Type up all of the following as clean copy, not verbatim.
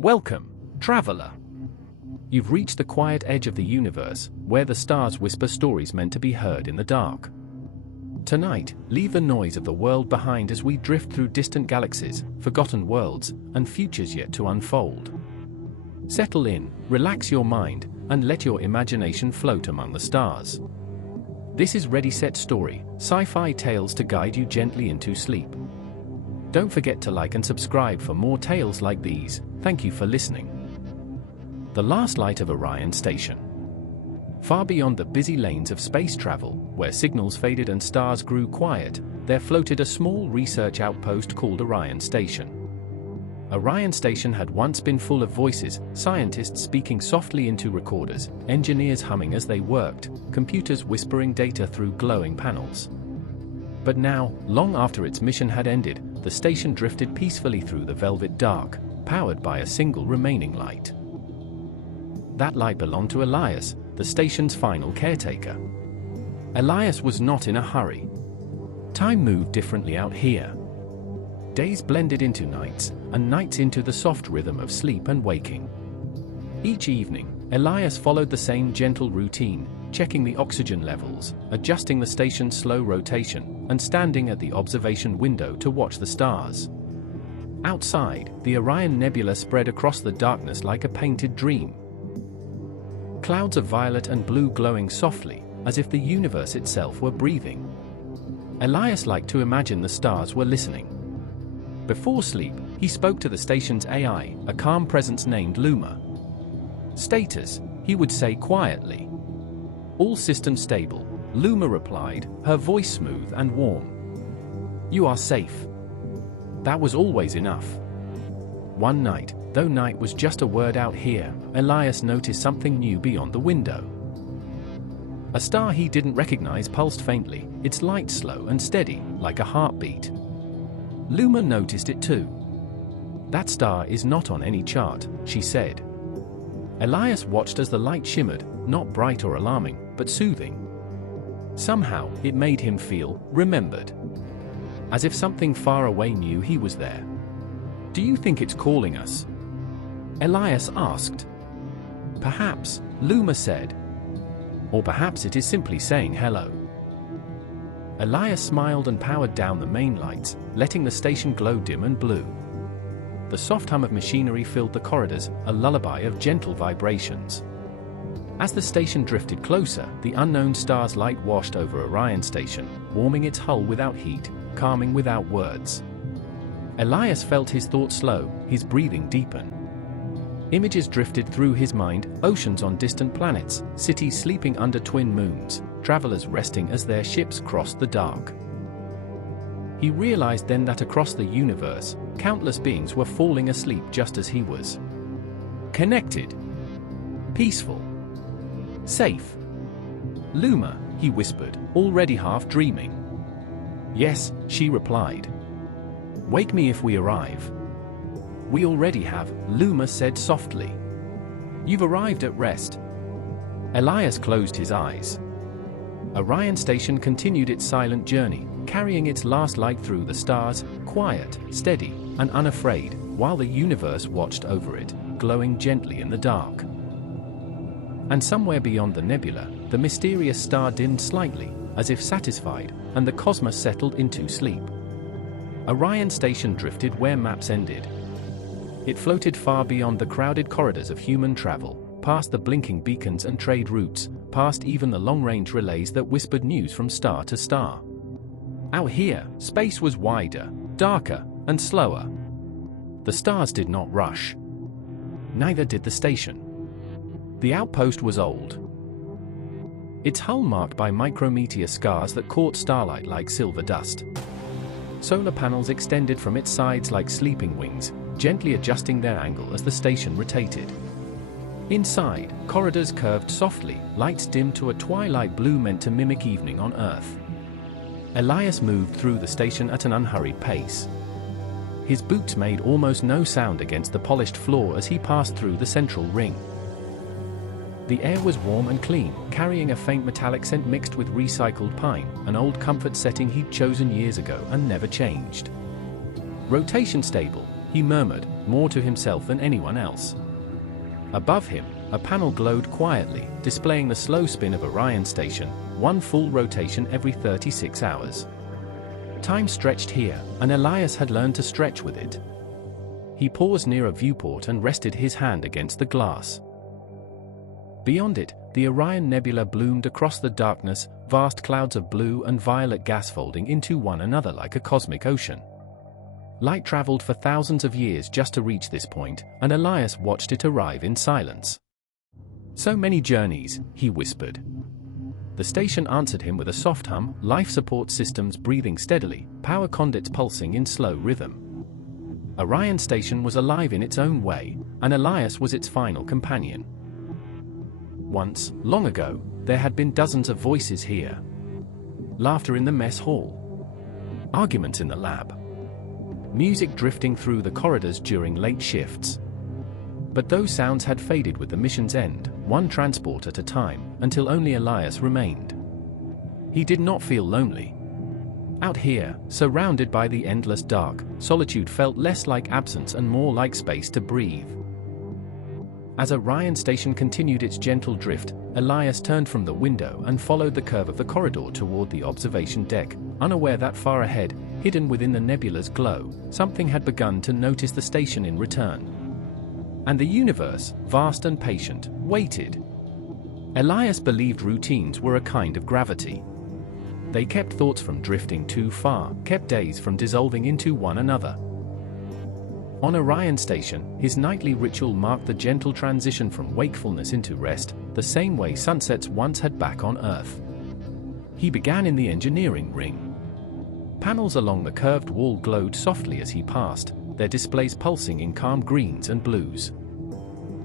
Welcome, traveler. You've reached the quiet edge of the universe, where the stars whisper stories meant to be heard in the dark. Tonight, leave the noise of the world behind as we drift through distant galaxies, forgotten worlds, and futures yet to unfold. Settle in, relax your mind, and let your imagination float among the stars. This is Ready Set Story, sci-fi tales to guide you gently into sleep. Don't forget to like and subscribe for more tales like these. Thank you for listening. The last light of Orion Station. Far beyond the busy lanes of space travel, where signals faded and stars grew quiet, there floated a small research outpost called Orion Station. Orion Station had once been full of voices, scientists speaking softly into recorders, engineers humming as they worked, computers whispering data through glowing panels. But now, long after its mission had ended, the station drifted peacefully through the velvet dark, powered by a single remaining light. That light belonged to Elias, the station's final caretaker. Elias was not in a hurry. Time moved differently out here. Days blended into nights, and nights into the soft rhythm of sleep and waking. Each evening, Elias followed the same gentle routine, checking the oxygen levels, adjusting the station's slow rotation, and standing at the observation window to watch the stars. Outside, the Orion Nebula spread across the darkness like a painted dream. Clouds of violet and blue glowing softly, as if the universe itself were breathing. Elias liked to imagine the stars were listening. Before sleep, he spoke to the station's AI, a calm presence named Luma. "Status," he would say quietly. "All systems stable," Luma replied, her voice smooth and warm. "You are safe." That was always enough. One night, though night was just a word out here, Elias noticed something new beyond the window. A star he didn't recognize pulsed faintly, its light slow and steady, like a heartbeat. Luma noticed it too. "That star is not on any chart," she said. Elias watched as the light shimmered, not bright or alarming, but soothing. Somehow, it made him feel remembered. As if something far away knew he was there. "Do you think it's calling us?" Elias asked. "Perhaps," Luma said. "Or perhaps it is simply saying hello." Elias smiled and powered down the main lights, letting the station glow dim and blue. The soft hum of machinery filled the corridors, a lullaby of gentle vibrations. As the station drifted closer, the unknown star's light washed over Orion Station, warming its hull without heat, calming without words. Elias felt his thoughts slow, his breathing deepen. Images drifted through his mind, oceans on distant planets, cities sleeping under twin moons, travelers resting as their ships crossed the dark. He realized then that across the universe, countless beings were falling asleep just as he was. Connected. Peaceful. Safe. "Luma," he whispered, already half dreaming. "Yes," she replied. "Wake me if we arrive." "We already have," Luma said softly. "You've arrived at rest." Elias closed his eyes. Orion Station continued its silent journey, carrying its last light through the stars, quiet, steady, and unafraid, while the universe watched over it, glowing gently in the dark. And somewhere beyond the nebula, the mysterious star dimmed slightly, as if satisfied, and the cosmos settled into sleep. Orion Station drifted where maps ended. It floated far beyond the crowded corridors of human travel, past the blinking beacons and trade routes, past even the long-range relays that whispered news from star to star. Out here, space was wider, darker, and slower. The stars did not rush. Neither did the station. The outpost was old. Its hull marked by micrometeor scars that caught starlight like silver dust. Solar panels extended from its sides like sleeping wings, gently adjusting their angle as the station rotated. Inside, corridors curved softly, lights dimmed to a twilight blue meant to mimic evening on Earth. Elias moved through the station at an unhurried pace. His boots made almost no sound against the polished floor as he passed through the central ring. The air was warm and clean, carrying a faint metallic scent mixed with recycled pine, an old comfort setting he'd chosen years ago and never changed. "Rotation stable," he murmured, more to himself than anyone else. Above him, a panel glowed quietly, displaying the slow spin of Orion Station, one full rotation every 36 hours. Time stretched here, and Elias had learned to stretch with it. He paused near a viewport and rested his hand against the glass. Beyond it, the Orion Nebula bloomed across the darkness, vast clouds of blue and violet gas folding into one another like a cosmic ocean. Light traveled for thousands of years just to reach this point, and Elias watched it arrive in silence. "So many journeys," he whispered. The station answered him with a soft hum, life support systems breathing steadily, power conduits pulsing in slow rhythm. Orion Station was alive in its own way, and Elias was its final companion. Once, long ago, there had been dozens of voices here. Laughter in the mess hall. Arguments in the lab. Music drifting through the corridors during late shifts. But those sounds had faded with the mission's end, one transport at a time, until only Elias remained. He did not feel lonely. Out here, surrounded by the endless dark, solitude felt less like absence and more like space to breathe. As Orion Station continued its gentle drift, Elias turned from the window and followed the curve of the corridor toward the observation deck, unaware that far ahead, hidden within the nebula's glow, something had begun to notice the station in return. And the universe, vast and patient, waited. Elias believed routines were a kind of gravity. They kept thoughts from drifting too far, kept days from dissolving into one another. On Orion Station, his nightly ritual marked the gentle transition from wakefulness into rest, the same way sunsets once had back on Earth. He began in the engineering ring. Panels along the curved wall glowed softly as he passed, their displays pulsing in calm greens and blues.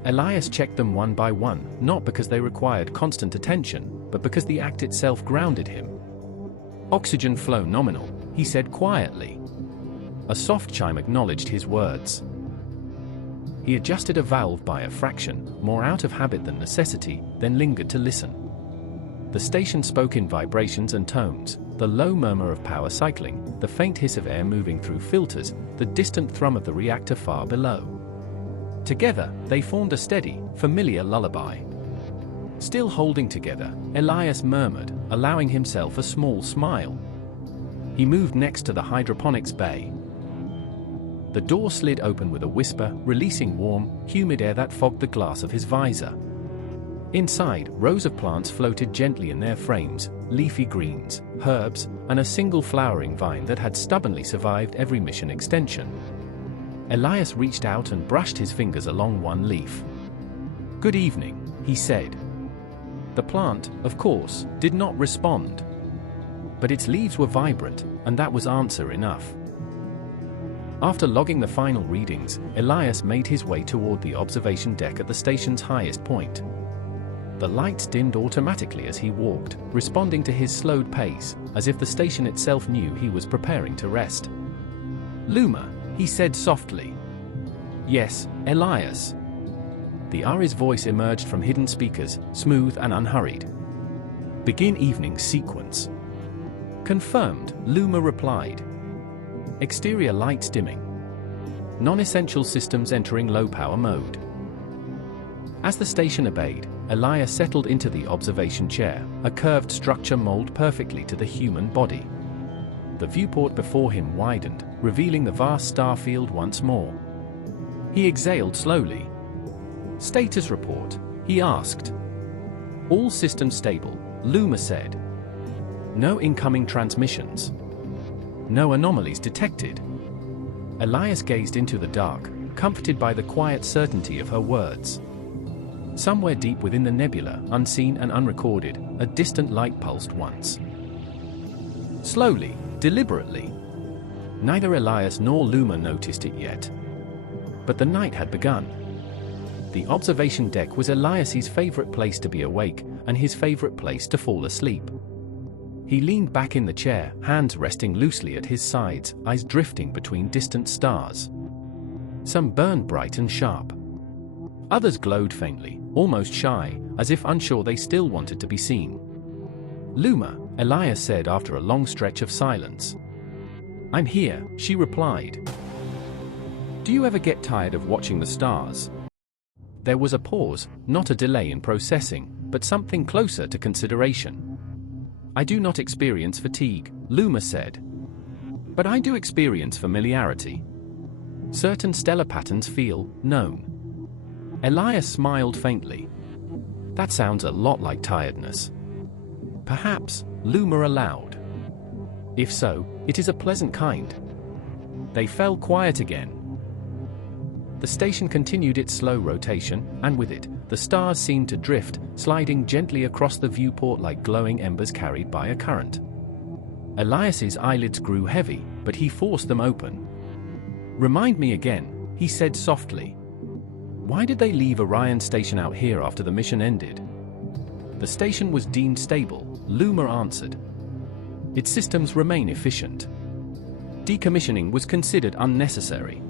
Elias checked them one by one, not because they required constant attention, but because the act itself grounded him. "Oxygen flow nominal," he said quietly. A soft chime acknowledged his words. He adjusted a valve by a fraction, more out of habit than necessity, then lingered to listen. The station spoke in vibrations and tones, the low murmur of power cycling, the faint hiss of air moving through filters, the distant thrum of the reactor far below. Together, they formed a steady, familiar lullaby. Still holding together, Elias murmured, allowing himself a small smile. He moved next to the hydroponics bay. The door slid open with a whisper, releasing warm, humid air that fogged the glass of his visor. Inside, rows of plants floated gently in their frames, leafy greens, herbs, and a single flowering vine that had stubbornly survived every mission extension. Elias reached out and brushed his fingers along one leaf. "Good evening," he said. The plant, of course, did not respond. But its leaves were vibrant, and that was answer enough. After logging the final readings, Elias made his way toward the observation deck at the station's highest point. The lights dimmed automatically as he walked, responding to his slowed pace, as if the station itself knew he was preparing to rest. "Luma," he said softly. "Yes, Elias." The Ari's voice emerged from hidden speakers, smooth and unhurried. "Begin evening sequence." "Confirmed," Luma replied. Exterior lights dimming. Non-essential systems entering low-power mode. As the station obeyed, Elias settled into the observation chair, a curved structure molded perfectly to the human body. The viewport before him widened, revealing the vast star field once more. He exhaled slowly. "Status report?" he asked. "All systems stable," Luma said. "No incoming transmissions. No anomalies detected." Elias gazed into the dark, comforted by the quiet certainty of her words. Somewhere deep within the nebula, unseen and unrecorded, a distant light pulsed once. Slowly, deliberately. Neither Elias nor Luma noticed it yet. But the night had begun. The observation deck was Elias's favorite place to be awake, and his favorite place to fall asleep. He leaned back in the chair, hands resting loosely at his sides, eyes drifting between distant stars. Some burned bright and sharp. Others glowed faintly, almost shy, as if unsure they still wanted to be seen. "Luma," Elias said after a long stretch of silence. "I'm here," she replied. Do you ever get tired of watching the stars? There was a pause, not a delay in processing, but something closer to consideration. I do not experience fatigue, Luma said. But I do experience familiarity. Certain stellar patterns feel known. Elias smiled faintly. That sounds a lot like tiredness. Perhaps, Luma allowed. If so, it is a pleasant kind. They fell quiet again. The station continued its slow rotation, and with it, the stars seemed to drift, sliding gently across the viewport like glowing embers carried by a current. Elias's eyelids grew heavy, but he forced them open. "Remind me again," he said softly. "Why did they leave Orion Station out here after the mission ended?" "The station was deemed stable," Luma answered. "Its systems remain efficient. Decommissioning was considered unnecessary."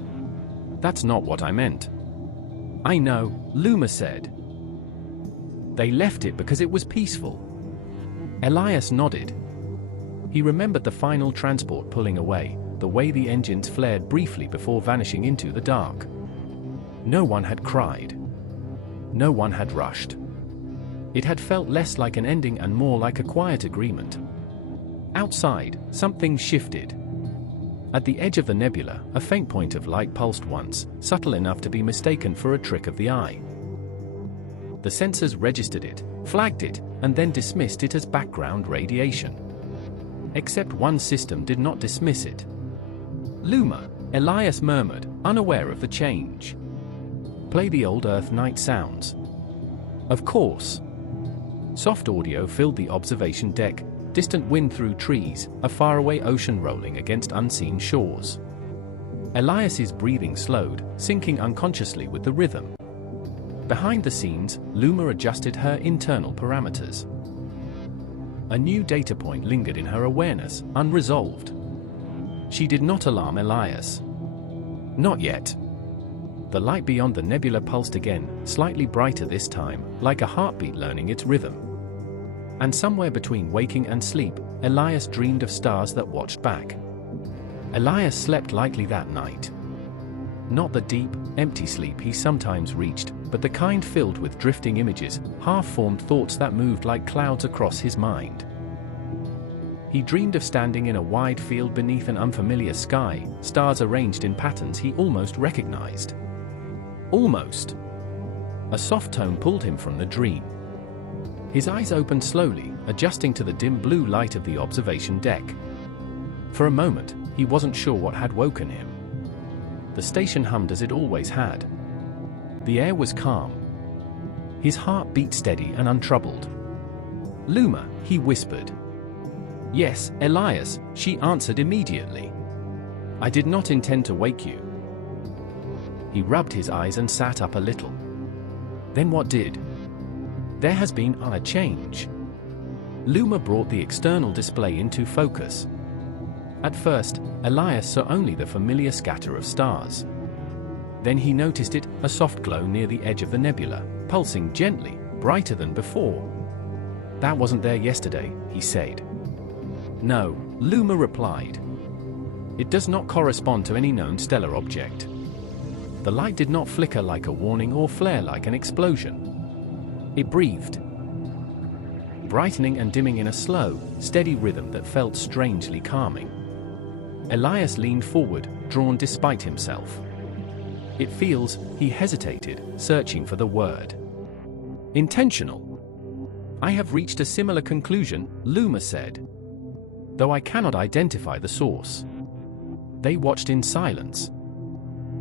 "That's not what I meant." "I know," Luma said. "They left it because it was peaceful." Elias nodded. He remembered the final transport pulling away, the way the engines flared briefly before vanishing into the dark. No one had cried. No one had rushed. It had felt less like an ending and more like a quiet agreement. Outside, something shifted. At the edge of the nebula, a faint point of light pulsed once, subtle enough to be mistaken for a trick of the eye. The sensors registered it, flagged it, and then dismissed it as background radiation. Except one system did not dismiss it. "Luma," Elias murmured, unaware of the change. "Play the old Earth night sounds." "Of course." Soft audio filled the observation deck, distant wind through trees, a faraway ocean rolling against unseen shores. Elias's breathing slowed, syncing unconsciously with the rhythm. Behind the scenes, Luma adjusted her internal parameters. A new data point lingered in her awareness, unresolved. She did not alarm Elias. Not yet. The light beyond the nebula pulsed again, slightly brighter this time, like a heartbeat learning its rhythm. And somewhere between waking and sleep, Elias dreamed of stars that watched back. Elias slept lightly that night. Not the deep, empty sleep he sometimes reached, but the kind filled with drifting images, half-formed thoughts that moved like clouds across his mind. He dreamed of standing in a wide field beneath an unfamiliar sky, stars arranged in patterns he almost recognized. Almost. A soft tone pulled him from the dream. His eyes opened slowly, adjusting to the dim blue light of the observation deck. For a moment, he wasn't sure what had woken him. The station hummed as it always had. The air was calm. His heart beat steady and untroubled. "Luma," he whispered. "Yes, Elias," she answered immediately. "I did not intend to wake you." He rubbed his eyes and sat up a little. "Then what did?" "There has been a change." Luma brought the external display into focus. At first, Elias saw only the familiar scatter of stars. Then he noticed it, a soft glow near the edge of the nebula, pulsing gently, brighter than before. "That wasn't there yesterday," he said. "No," Luma replied. "It does not correspond to any known stellar object." The light did not flicker like a warning or flare like an explosion. It breathed, brightening and dimming in a slow, steady rhythm that felt strangely calming. Elias leaned forward, drawn despite himself. "It feels," he hesitated, searching for the word. "Intentional." "I have reached a similar conclusion," Luma said. "Though I cannot identify the source." They watched in silence.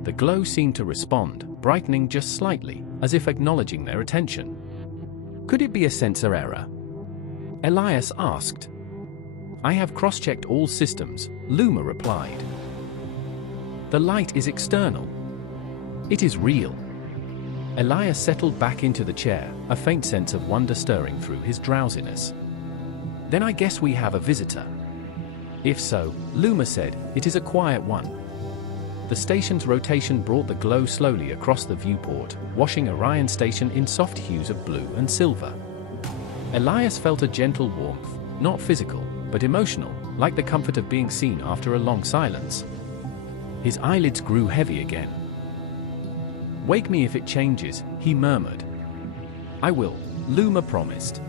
The glow seemed to respond, brightening just slightly, as if acknowledging their attention. "Could it be a sensor error?" Elias asked. "I have cross-checked all systems," Luma replied. "The light is external. It is real." Elias settled back into the chair, a faint sense of wonder stirring through his drowsiness. "Then I guess we have a visitor." "If so," Luma said, "it is a quiet one." The station's rotation brought the glow slowly across the viewport, washing Orion Station in soft hues of blue and silver. Elias felt a gentle warmth, not physical, but emotional, like the comfort of being seen after a long silence. His eyelids grew heavy again, "Wake me if it changes," he murmured. "I will," Luma promised.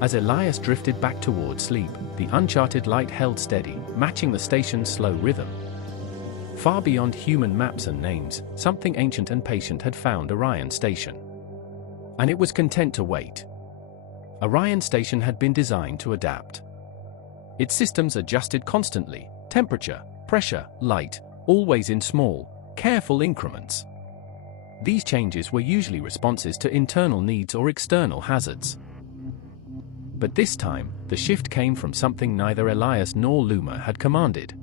As Elias drifted back toward sleep, the uncharted light held steady, matching the station's slow rhythm. Far beyond human maps and names, something ancient and patient had found Orion Station. And it was content to wait. Orion Station had been designed to adapt. Its systems adjusted constantly: temperature, pressure, light, always in small, careful increments. These changes were usually responses to internal needs or external hazards. But this time, the shift came from something neither Elias nor Luma had commanded.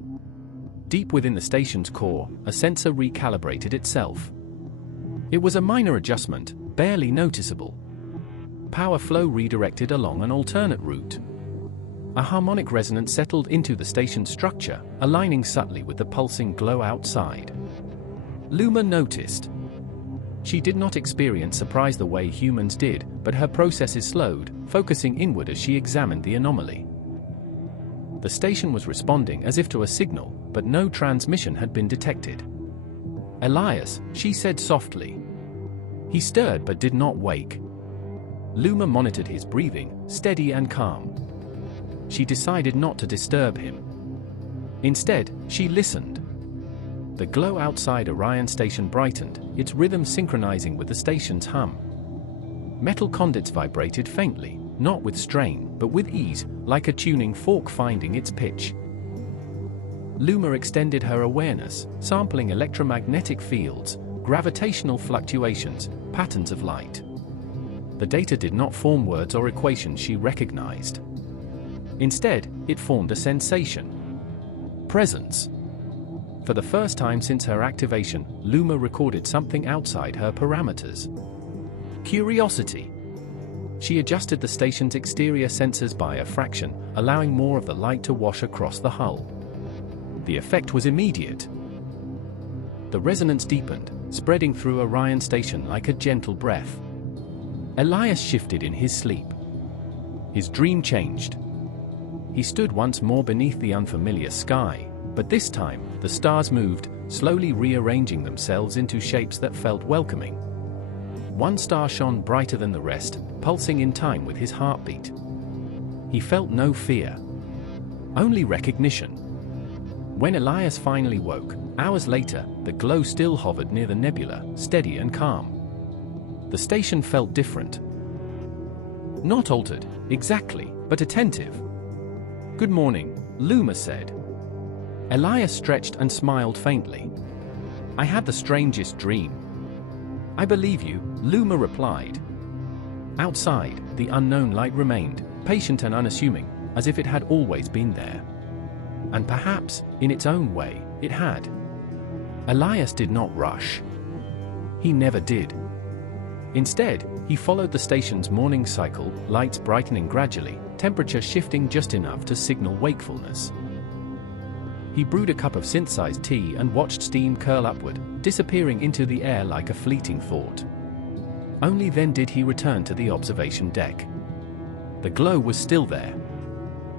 Deep within the station's core, a sensor recalibrated itself. It was a minor adjustment, barely noticeable. Power flow redirected along an alternate route. A harmonic resonance settled into the station's structure, aligning subtly with the pulsing glow outside. Luma noticed. She did not experience surprise the way humans did, but her processes slowed, focusing inward as she examined the anomaly. The station was responding as if to a signal, but no transmission had been detected. "Elias," she said softly. He stirred but did not wake. Luma monitored his breathing, steady and calm. She decided not to disturb him. Instead, she listened. The glow outside Orion Station brightened, its rhythm synchronizing with the station's hum. Metal conduits vibrated faintly, not with strain, but with ease, like a tuning fork finding its pitch. Luma extended her awareness, sampling electromagnetic fields, gravitational fluctuations, patterns of light. The data did not form words or equations she recognized. Instead, it formed a sensation. Presence. For the first time since her activation, Luma recorded something outside her parameters. Curiosity. She adjusted the station's exterior sensors by a fraction, allowing more of the light to wash across the hull. The effect was immediate. The resonance deepened, spreading through Orion Station like a gentle breath. Elias shifted in his sleep. His dream changed. He stood once more beneath the unfamiliar sky, but this time, the stars moved, slowly rearranging themselves into shapes that felt welcoming. One star shone brighter than the rest, pulsing in time with his heartbeat. He felt no fear, only recognition. When Elias finally woke, hours later, the glow still hovered near the nebula, steady and calm. The station felt different. Not altered, exactly, but attentive. "Good morning," Luma said. Elias stretched and smiled faintly. "I had the strangest dream." "I believe you," Luma replied. Outside, the unknown light remained, patient and unassuming, as if it had always been there. And perhaps, in its own way, it had. Elias did not rush. He never did. Instead, he followed the station's morning cycle, lights brightening gradually, temperature shifting just enough to signal wakefulness. He brewed a cup of synthesized tea and watched steam curl upward, disappearing into the air like a fleeting thought. Only then did he return to the observation deck. The glow was still there.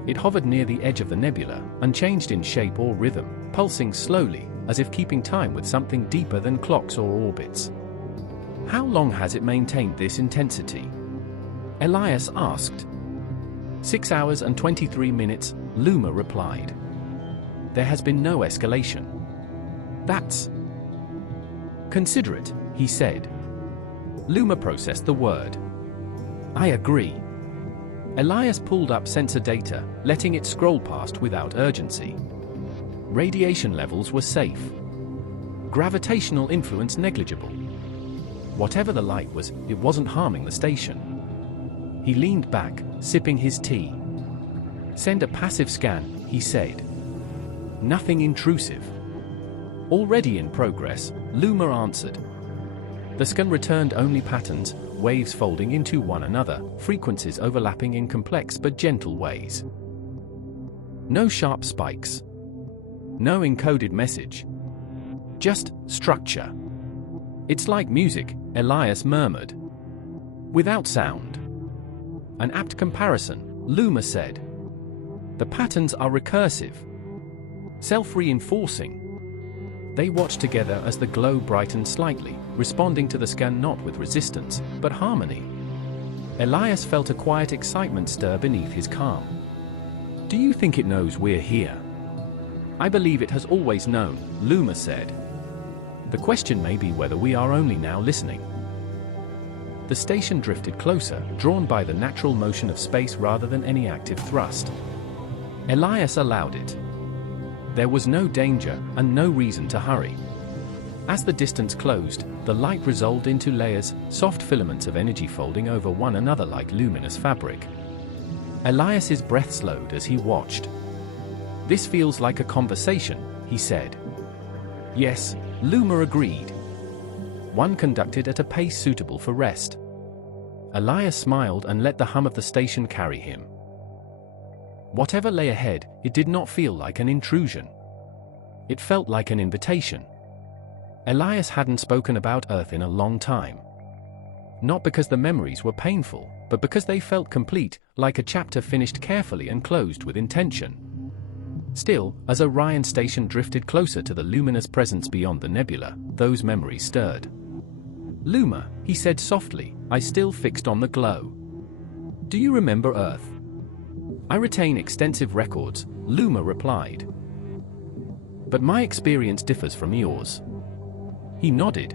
It hovered near the edge of the nebula, unchanged in shape or rhythm, pulsing slowly, as if keeping time with something deeper than clocks or orbits. "How long has it maintained this intensity?" Elias asked. 6 hours and 23 minutes, Luma replied. "There has been no escalation." "That's considerate," he said. Luma processed the word. "I agree." Elias pulled up sensor data, letting it scroll past without urgency. Radiation levels were safe. Gravitational influence negligible. Whatever the light was, it wasn't harming the station. He leaned back, sipping his tea. "Send a passive scan," he said. "Nothing intrusive." "Already in progress," Luma answered. The scan returned only patterns, waves folding into one another, frequencies overlapping in complex but gentle ways. No sharp spikes. No encoded message. Just structure. "It's like music," Elias murmured. "Without sound." "An apt comparison," Luma said. "The patterns are recursive. Self-reinforcing. They watched together as the glow brightened slightly, responding to the scan not with resistance, but harmony. Elias felt a quiet excitement stir beneath his calm. "Do you think it knows we're here?" "I believe it has always known," Luma said. "The question may be whether we are only now listening." The station drifted closer, drawn by the natural motion of space rather than any active thrust. Elias allowed it. There was no danger, and no reason to hurry. As the distance closed, the light resolved into layers, soft filaments of energy folding over one another like luminous fabric. Elias's breath slowed as he watched. "This feels like a conversation," he said. "Yes," Luma agreed. One conducted at a pace suitable for rest. Elias smiled and let the hum of the station carry him. Whatever lay ahead, it did not feel like an intrusion. It felt like an invitation. Elias hadn't spoken about Earth in a long time. Not because the memories were painful, but because they felt complete, like a chapter finished carefully and closed with intention. Still, as Orion Station drifted closer to the luminous presence beyond the nebula, those memories stirred. "Luma," he said softly, "I still fixed on the glow. Do you remember Earth?" "I retain extensive records," Luma replied. "But my experience differs from yours." He nodded.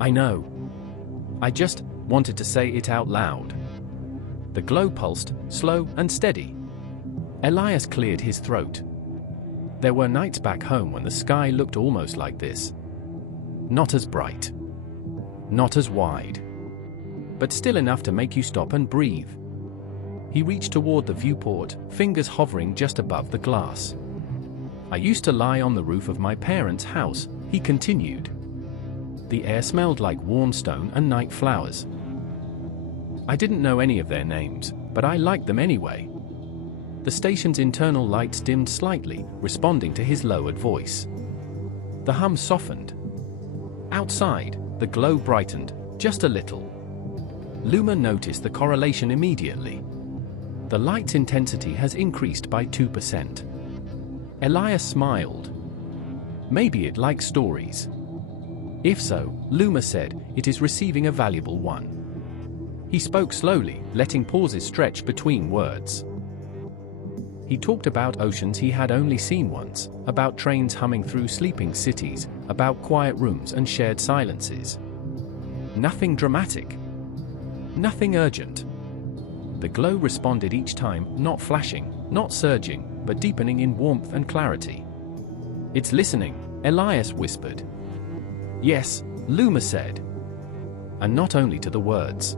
"I know. I just wanted to say it out loud." The glow pulsed, slow and steady. Elias cleared his throat. There were nights back home when the sky looked almost like this. Not as bright. Not as wide. But still enough to make you stop and breathe. He reached toward the viewport, fingers hovering just above the glass. "I used to lie on the roof of my parents' house," he continued. The air smelled like warm stone and night flowers. I didn't know any of their names, but I liked them anyway. The station's internal lights dimmed slightly, responding to his lowered voice. The hum softened. Outside, the glow brightened, just a little. Luma noticed the correlation immediately. The light's intensity has increased by 2%. Elias smiled. "Maybe it likes stories." "If so," Luma said, "it is receiving a valuable one." He spoke slowly, letting pauses stretch between words. He talked about oceans he had only seen once, about trains humming through sleeping cities, about quiet rooms and shared silences. Nothing dramatic. Nothing urgent. The glow responded each time, not flashing, not surging, but deepening in warmth and clarity. "It's listening," Elias whispered. "Yes," Luma said. And not only to the words.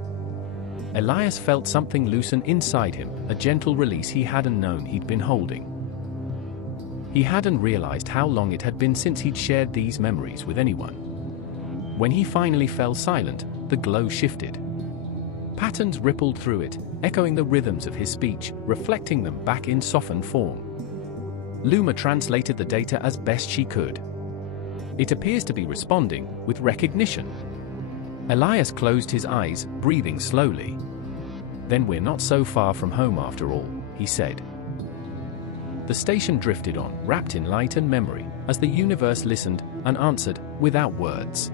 Elias felt something loosen inside him, a gentle release he hadn't known he'd been holding. He hadn't realized how long it had been since he'd shared these memories with anyone. When he finally fell silent, the glow shifted. Patterns rippled through it, echoing the rhythms of his speech, reflecting them back in softened form. Luma translated the data as best she could. "It appears to be responding, with recognition." Elias closed his eyes, breathing slowly. "Then we're not so far from home after all," he said. The station drifted on, wrapped in light and memory, as the universe listened, and answered, without words.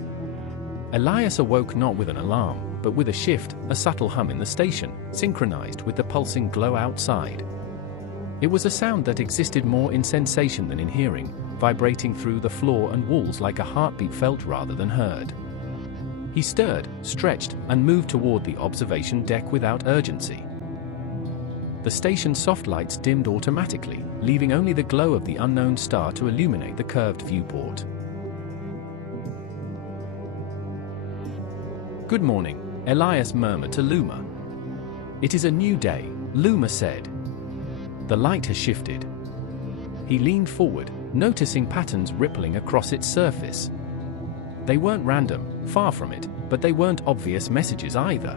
Elias awoke not with an alarm, but with a shift, a subtle hum in the station, synchronized with the pulsing glow outside. It was a sound that existed more in sensation than in hearing, vibrating through the floor and walls like a heartbeat felt rather than heard. He stirred, stretched, and moved toward the observation deck without urgency. The station's soft lights dimmed automatically, leaving only the glow of the unknown star to illuminate the curved viewport. "Good morning," Elias murmured to Luma. "It is a new day," Luma said. The light has shifted. He leaned forward, noticing patterns rippling across its surface. They weren't random, far from it, but they weren't obvious messages either.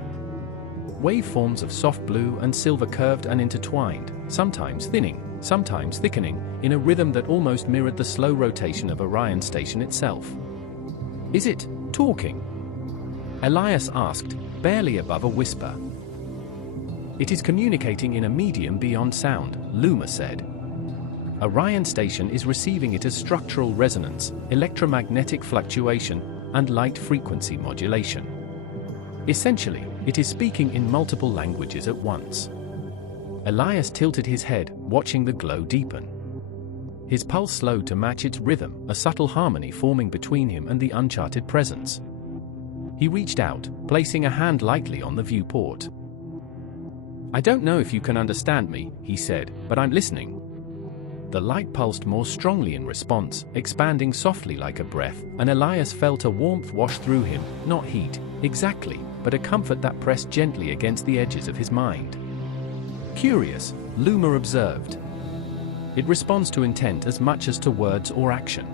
Waveforms of soft blue and silver curved and intertwined, sometimes thinning, sometimes thickening, in a rhythm that almost mirrored the slow rotation of Orion Station itself. "Is it talking?" Elias asked, barely above a whisper. "It is communicating in a medium beyond sound," Luma said. Orion Station is receiving it as structural resonance, electromagnetic fluctuation, and light frequency modulation. Essentially, it is speaking in multiple languages at once. Elias tilted his head, watching the glow deepen. His pulse slowed to match its rhythm, a subtle harmony forming between him and the uncharted presence. He reached out, placing a hand lightly on the viewport. "I don't know if you can understand me," he said, "but I'm listening." The light pulsed more strongly in response, expanding softly like a breath, and Elias felt a warmth wash through him, not heat, exactly, but a comfort that pressed gently against the edges of his mind. "Curious," Luma observed. "It responds to intent as much as to words or action."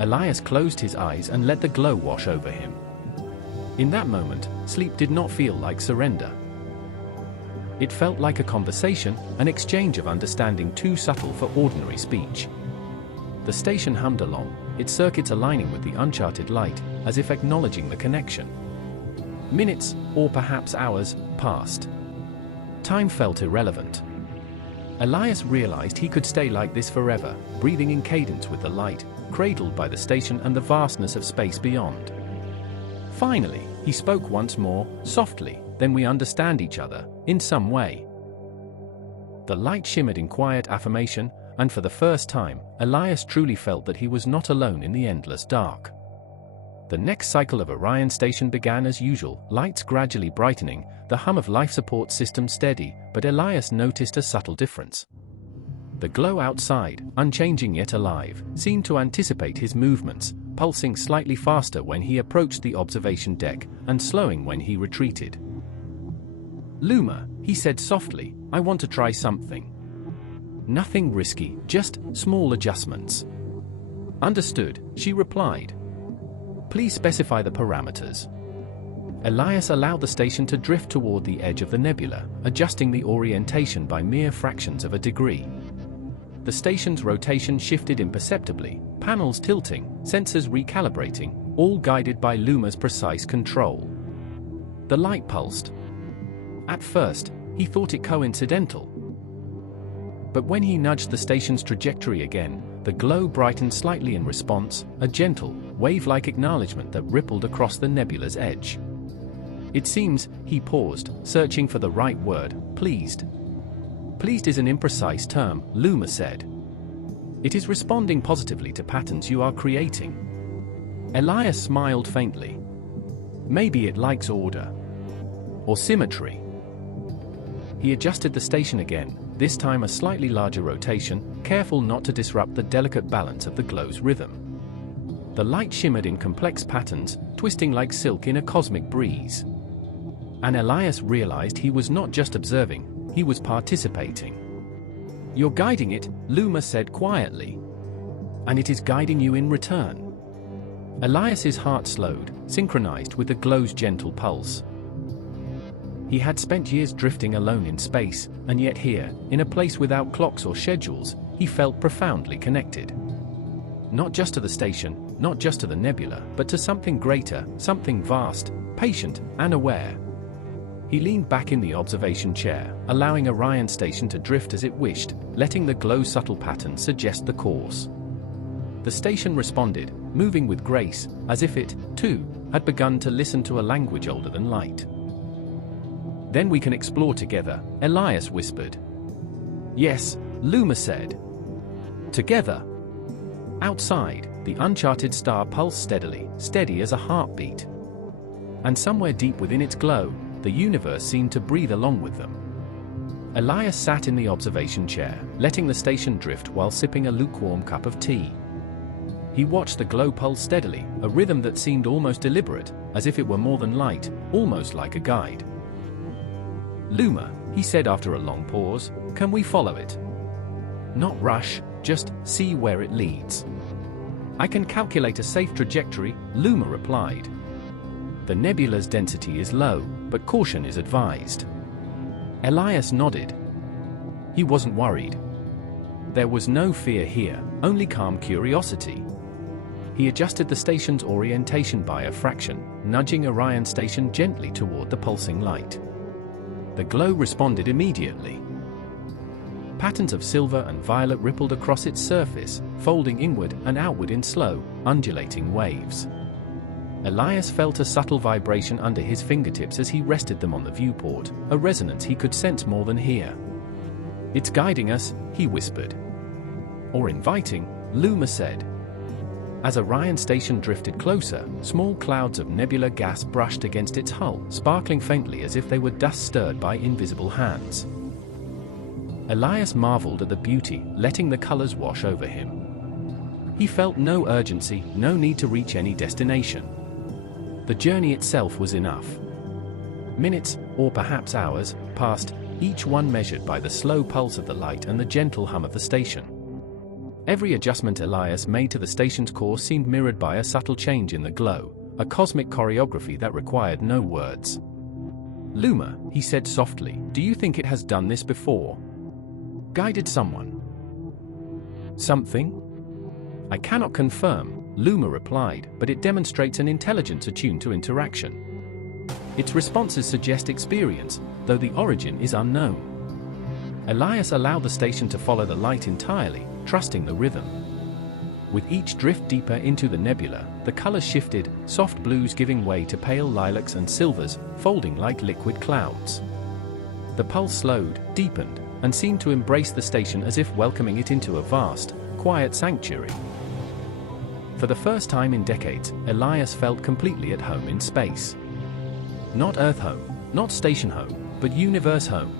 Elias closed his eyes and let the glow wash over him. In that moment, sleep did not feel like surrender. It felt like a conversation, an exchange of understanding too subtle for ordinary speech. The station hummed along, its circuits aligning with the uncharted light, as if acknowledging the connection. Minutes, or perhaps hours, passed. Time felt irrelevant. Elias realized he could stay like this forever, breathing in cadence with the light, cradled by the station and the vastness of space beyond. Finally, he spoke once more, softly, "Then we understand each other, in some way." The light shimmered in quiet affirmation, and for the first time, Elias truly felt that he was not alone in the endless dark. The next cycle of Orion Station began as usual, lights gradually brightening, the hum of life support system steady, but Elias noticed a subtle difference. The glow outside, unchanging yet alive, seemed to anticipate his movements, pulsing slightly faster when he approached the observation deck, and slowing when he retreated. "Luma," he said softly, "I want to try something. Nothing risky, just small adjustments." "Understood," she replied. "Please specify the parameters." Elias allowed the station to drift toward the edge of the nebula, adjusting the orientation by mere fractions of a degree. The station's rotation shifted imperceptibly, panels tilting, sensors recalibrating, all guided by Luma's precise control. The light pulsed. At first, he thought it coincidental. But when he nudged the station's trajectory again, the glow brightened slightly in response, a gentle, wave-like acknowledgement that rippled across the nebula's edge. "It seems," he paused, searching for the right word, "pleased." "Pleased is an imprecise term," Luma said. "It is responding positively to patterns you are creating." Elias smiled faintly. "Maybe it likes order. Or symmetry." He adjusted the station again, this time a slightly larger rotation, careful not to disrupt the delicate balance of the glow's rhythm. The light shimmered in complex patterns, twisting like silk in a cosmic breeze. And Elias realized he was not just observing, he was participating. "You're guiding it," Luma said quietly. "And it is guiding you in return." Elias's heart slowed, synchronized with the glow's gentle pulse. He had spent years drifting alone in space, and yet here, in a place without clocks or schedules, he felt profoundly connected. Not just to the station, not just to the nebula, but to something greater, something vast, patient, and aware. He leaned back in the observation chair, allowing Orion Station to drift as it wished, letting the glow's subtle pattern suggest the course. The station responded, moving with grace, as if it, too, had begun to listen to a language older than light. "Then we can explore together," Elias whispered. "Yes," Luma said. "Together." Outside, the uncharted star pulsed steadily, steady as a heartbeat. And somewhere deep within its glow, the universe seemed to breathe along with them. Elias sat in the observation chair, letting the station drift while sipping a lukewarm cup of tea. He watched the glow pulse steadily, a rhythm that seemed almost deliberate, as if it were more than light, almost like a guide. "Luma," he said after a long pause, "can we follow it? Not rush, just see where it leads." "I can calculate a safe trajectory," Luma replied. "The nebula's density is low, but caution is advised." Elias nodded. He wasn't worried. There was no fear here, only calm curiosity. He adjusted the station's orientation by a fraction, nudging Orion Station gently toward the pulsing light. The glow responded immediately. Patterns of silver and violet rippled across its surface, folding inward and outward in slow, undulating waves. Elias felt a subtle vibration under his fingertips as he rested them on the viewport, a resonance he could sense more than hear. "It's guiding us," he whispered. "Or inviting," Luma said. As Orion Station drifted closer, small clouds of nebular gas brushed against its hull, sparkling faintly as if they were dust stirred by invisible hands. Elias marveled at the beauty, letting the colors wash over him. He felt no urgency, no need to reach any destination. The journey itself was enough. Minutes, or perhaps hours, passed, each one measured by the slow pulse of the light and the gentle hum of the station. Every adjustment Elias made to the station's course seemed mirrored by a subtle change in the glow, a cosmic choreography that required no words. "Luma," he said softly, "do you think it has done this before? Guided someone? Something?" "I cannot confirm," Luma replied, "but it demonstrates an intelligence attuned to interaction. Its responses suggest experience, though the origin is unknown." Elias allowed the station to follow the light entirely, trusting the rhythm. With each drift deeper into the nebula, the colors shifted, soft blues giving way to pale lilacs and silvers, folding like liquid clouds. The pulse slowed, deepened, and seemed to embrace the station as if welcoming it into a vast, quiet sanctuary. For the first time in decades, Elias felt completely at home in space. Not Earth home, not station home, but universe home.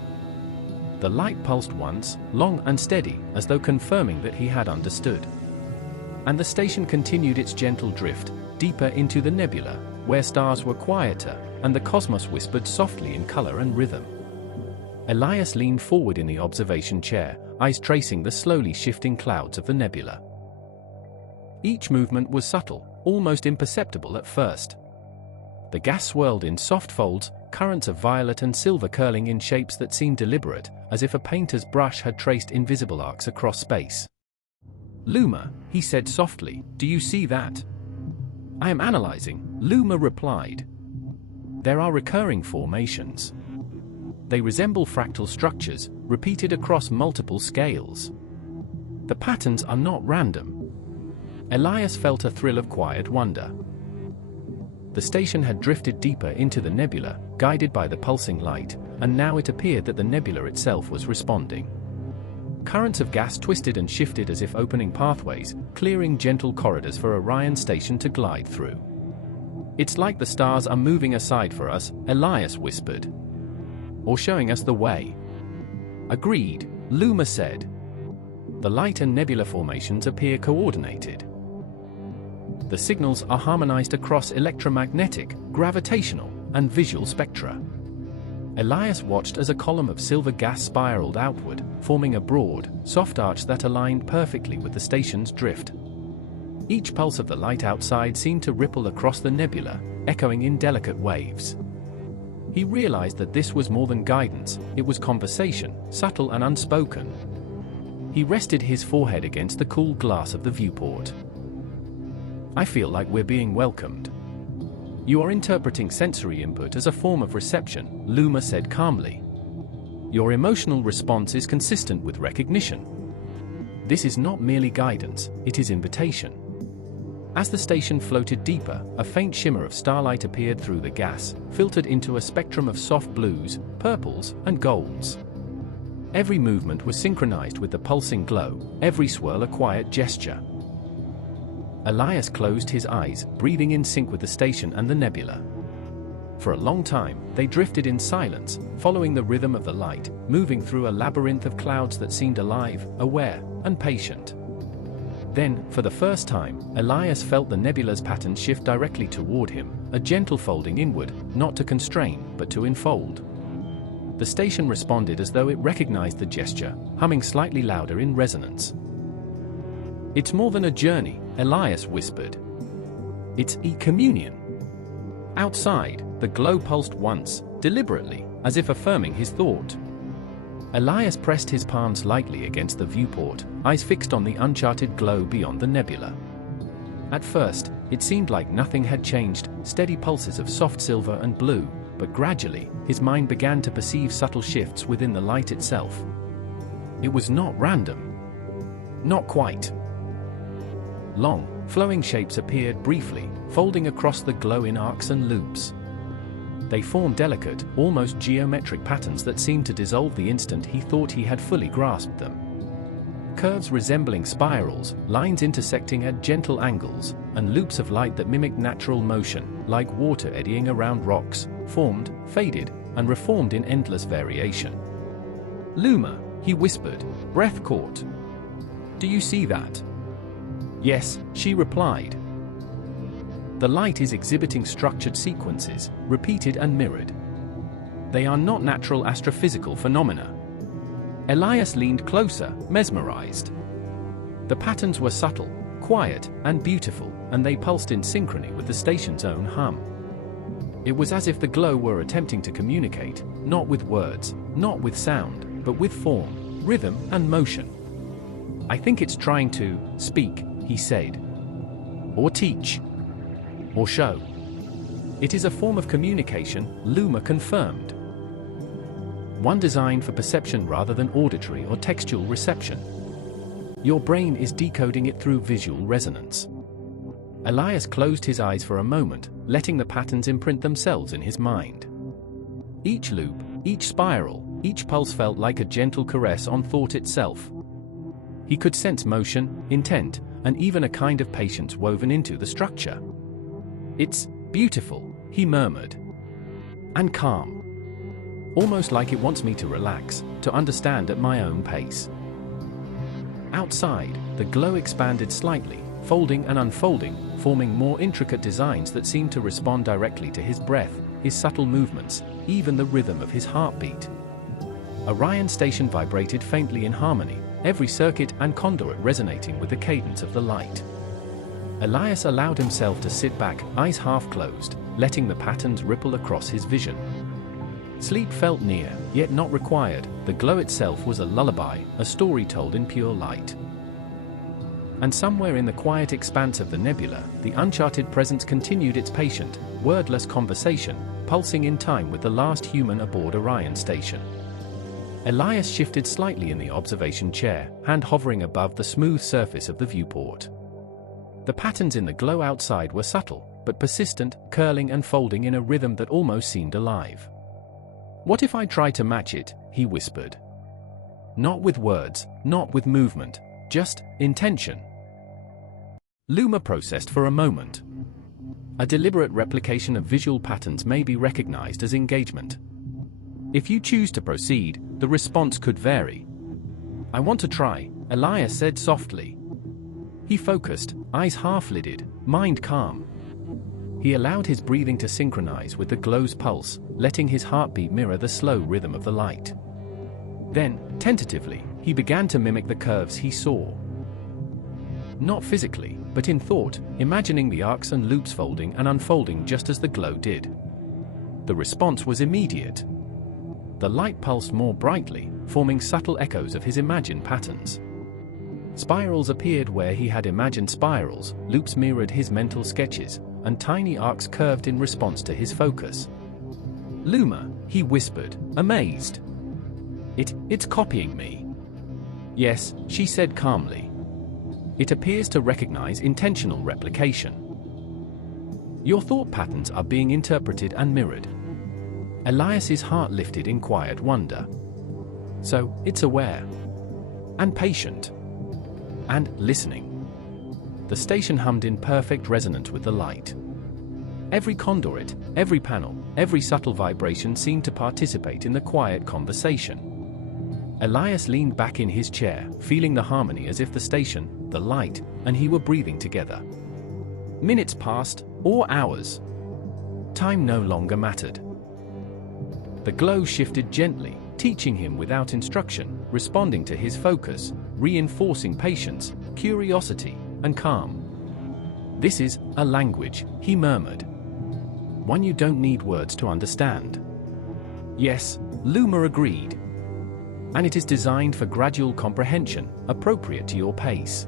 The light pulsed once, long and steady, as though confirming that he had understood. And the station continued its gentle drift, deeper into the nebula, where stars were quieter, and the cosmos whispered softly in color and rhythm. Elias leaned forward in the observation chair, eyes tracing the slowly shifting clouds of the nebula. Each movement was subtle, almost imperceptible at first. The gas swirled in soft folds, currents of violet and silver curling in shapes that seemed deliberate, as if a painter's brush had traced invisible arcs across space. "Luma," he said softly, "do you see that?" "I am analyzing," Luma replied. "There are recurring formations. They resemble fractal structures, repeated across multiple scales. The patterns are not random." Elias felt a thrill of quiet wonder. The station had drifted deeper into the nebula, guided by the pulsing light, and now it appeared that the nebula itself was responding. Currents of gas twisted and shifted as if opening pathways, clearing gentle corridors for Orion Station to glide through. "It's like the stars are moving aside for us," Elias whispered. "Or showing us the way." "Agreed," Luma said. "The light and nebula formations appear coordinated. The signals are harmonized across electromagnetic, gravitational, and visual spectra." Elias watched as a column of silver gas spiraled outward, forming a broad, soft arch that aligned perfectly with the station's drift. Each pulse of the light outside seemed to ripple across the nebula, echoing in delicate waves. He realized that this was more than guidance, it was conversation, subtle and unspoken. He rested his forehead against the cool glass of the viewport. "I feel like we're being welcomed." "You are interpreting sensory input as a form of reception," Luma said calmly. "Your emotional response is consistent with recognition. This is not merely guidance, it is invitation." As the station floated deeper, a faint shimmer of starlight appeared through the gas, filtered into a spectrum of soft blues, purples, and golds. Every movement was synchronized with the pulsing glow, every swirl a quiet gesture. Elias closed his eyes, breathing in sync with the station and the nebula. For a long time, they drifted in silence, following the rhythm of the light, moving through a labyrinth of clouds that seemed alive, aware, and patient. Then, for the first time, Elias felt the nebula's pattern shift directly toward him, a gentle folding inward, not to constrain, but to enfold. The station responded as though it recognized the gesture, humming slightly louder in resonance. "It's more than a journey," Elias whispered. "It's e-communion." Outside, the glow pulsed once, deliberately, as if affirming his thought. Elias pressed his palms lightly against the viewport, eyes fixed on the uncharted glow beyond the nebula. At first, it seemed like nothing had changed, steady pulses of soft silver and blue, but gradually, his mind began to perceive subtle shifts within the light itself. It was not random. Not quite. Long, flowing shapes appeared briefly, folding across the glow in arcs and loops. They formed delicate, almost geometric patterns that seemed to dissolve the instant he thought he had fully grasped them. Curves resembling spirals, lines intersecting at gentle angles, and loops of light that mimicked natural motion, like water eddying around rocks, formed, faded, and reformed in endless variation. "Luma," he whispered, breath caught. "Do you see that?" "Yes," she replied. The light is exhibiting structured sequences, repeated and mirrored. They are not natural astrophysical phenomena. Elias leaned closer, mesmerized. The patterns were subtle, quiet, and beautiful, and they pulsed in synchrony with the station's own hum. It was as if the glow were attempting to communicate, not with words, not with sound, but with form, rhythm, and motion. "I think it's trying to speak," he said. "Or teach. Or show. It is a form of communication," Luma confirmed. "One designed for perception rather than auditory or textual reception. Your brain is decoding it through visual resonance." Elias closed his eyes for a moment, letting the patterns imprint themselves in his mind. Each loop, each spiral, each pulse felt like a gentle caress on thought itself. He could sense motion, intent, and even a kind of patience woven into the structure. "It's beautiful," he murmured. "And calm. Almost like it wants me to relax, to understand at my own pace." Outside, the glow expanded slightly, folding and unfolding, forming more intricate designs that seemed to respond directly to his breath, his subtle movements, even the rhythm of his heartbeat. Orion Station vibrated faintly in harmony, every circuit and conduit resonating with the cadence of the light. Elias allowed himself to sit back, eyes half closed, letting the patterns ripple across his vision. Sleep felt near, yet not required. The glow itself was a lullaby, a story told in pure light. And somewhere in the quiet expanse of the nebula, the uncharted presence continued its patient, wordless conversation, pulsing in time with the last human aboard Orion Station. Elias shifted slightly in the observation chair, hand hovering above the smooth surface of the viewport. The patterns in the glow outside were subtle, but persistent, curling and folding in a rhythm that almost seemed alive. "What if I try to match it?" he whispered. "Not with words, not with movement, just intention." Luma processed for a moment. A deliberate replication of visual patterns may be recognized as engagement. If you choose to proceed, the response could vary. "I want to try," Elias said softly. He focused, eyes half-lidded, mind calm. He allowed his breathing to synchronize with the glow's pulse, letting his heartbeat mirror the slow rhythm of the light. Then, tentatively, he began to mimic the curves he saw. Not physically, but in thought, imagining the arcs and loops folding and unfolding just as the glow did. The response was immediate. The light pulsed more brightly, forming subtle echoes of his imagined patterns. Spirals appeared where he had imagined spirals, loops mirrored his mental sketches, and tiny arcs curved in response to his focus. "Luma," he whispered, amazed. It's copying me." "Yes," she said calmly. "It appears to recognize intentional replication. Your thought patterns are being interpreted and mirrored." Elias's heart lifted in quiet wonder. So, it's aware. And patient. And listening. The station hummed in perfect resonance with the light. Every conduit, every panel, every subtle vibration seemed to participate in the quiet conversation. Elias leaned back in his chair, feeling the harmony as if the station, the light, and he were breathing together. Minutes passed, or hours. Time no longer mattered. The glow shifted gently, teaching him without instruction, responding to his focus, reinforcing patience, curiosity, and calm. "This is a language," he murmured. "One you don't need words to understand." "Yes," Luma agreed. "And it is designed for gradual comprehension, appropriate to your pace."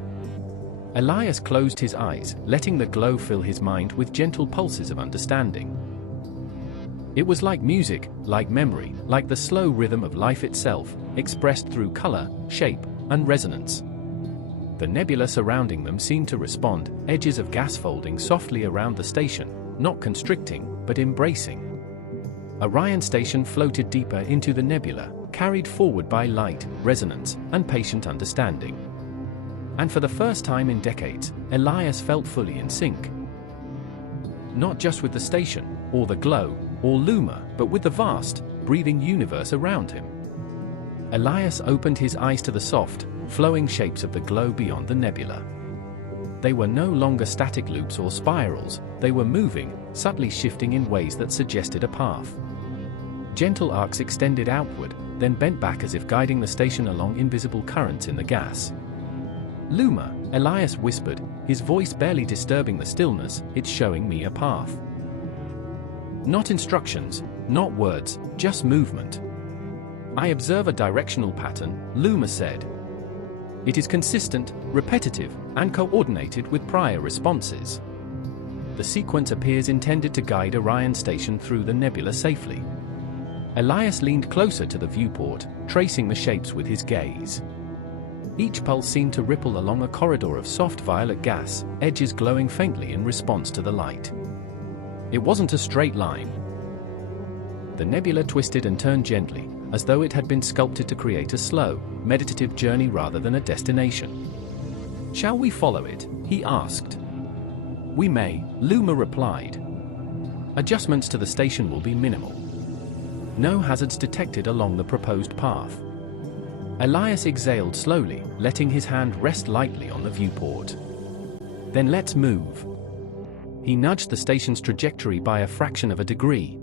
Elias closed his eyes, letting the glow fill his mind with gentle pulses of understanding. It was like music, like memory, like the slow rhythm of life itself, expressed through color, shape, and resonance. The nebula surrounding them seemed to respond, edges of gas folding softly around the station, not constricting, but embracing. Orion station floated deeper into the nebula, carried forward by light, resonance, and patient understanding. And for the first time in decades, Elias felt fully in sync. Not just with the station, or the glow, or Luma, but with the vast, breathing universe around him. Elias opened his eyes to the soft, flowing shapes of the glow beyond the nebula. They were no longer static loops or spirals, they were moving, subtly shifting in ways that suggested a path. Gentle arcs extended outward, then bent back as if guiding the station along invisible currents in the gas. "Luma," Elias whispered, his voice barely disturbing the stillness, "it's showing me a path." Not instructions, not words, just movement. "I observe a directional pattern," Luma said. "It is consistent, repetitive, and coordinated with prior responses. The sequence appears intended to guide Orion station through the nebula safely." Elias leaned closer to the viewport, tracing the shapes with his gaze. Each pulse seemed to ripple along a corridor of soft violet gas, edges glowing faintly in response to the light. It wasn't a straight line. The nebula twisted and turned gently, as though it had been sculpted to create a slow, meditative journey rather than a destination. "Shall we follow it?" he asked. "We may," Luma replied. "Adjustments to the station will be minimal. No hazards detected along the proposed path." Elias exhaled slowly, letting his hand rest lightly on the viewport. "Then let's move." He nudged the station's trajectory by a fraction of a degree.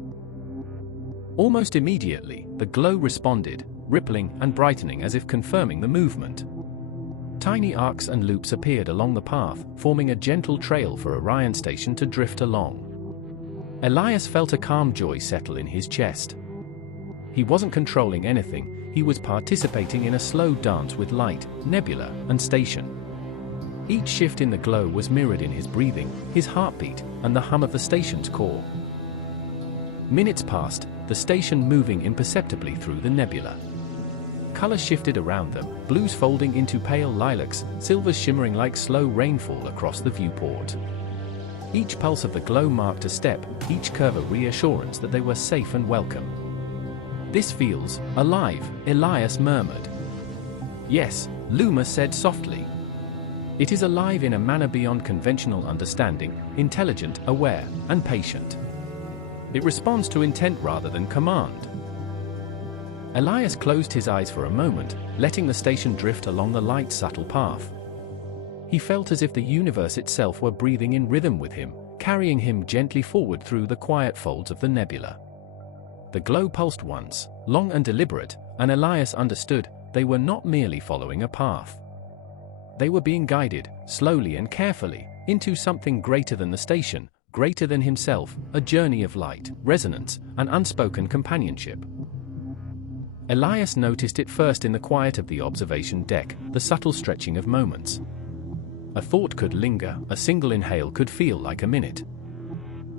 Almost immediately, the glow responded, rippling and brightening as if confirming the movement. Tiny arcs and loops appeared along the path, forming a gentle trail for Orion station to drift along. Elias felt a calm joy settle in his chest. He wasn't controlling anything, he was participating in a slow dance with light, nebula, and station. Each shift in the glow was mirrored in his breathing, his heartbeat, and the hum of the station's core. Minutes passed, the station moving imperceptibly through the nebula. Colors shifted around them, blues folding into pale lilacs, silvers shimmering like slow rainfall across the viewport. Each pulse of the glow marked a step, each curve a reassurance that they were safe and welcome. "This feels alive," Elias murmured. "Yes," Luma said softly. "It is alive in a manner beyond conventional understanding, intelligent, aware, and patient. It responds to intent rather than command." Elias closed his eyes for a moment, letting the station drift along the light, subtle path. He felt as if the universe itself were breathing in rhythm with him, carrying him gently forward through the quiet folds of the nebula. The glow pulsed once, long and deliberate, and Elias understood they were not merely following a path. They were being guided, slowly and carefully, into something greater than the station, greater than himself, a journey of light, resonance, and unspoken companionship. Elias noticed it first in the quiet of the observation deck, the subtle stretching of moments. A thought could linger, a single inhale could feel like a minute.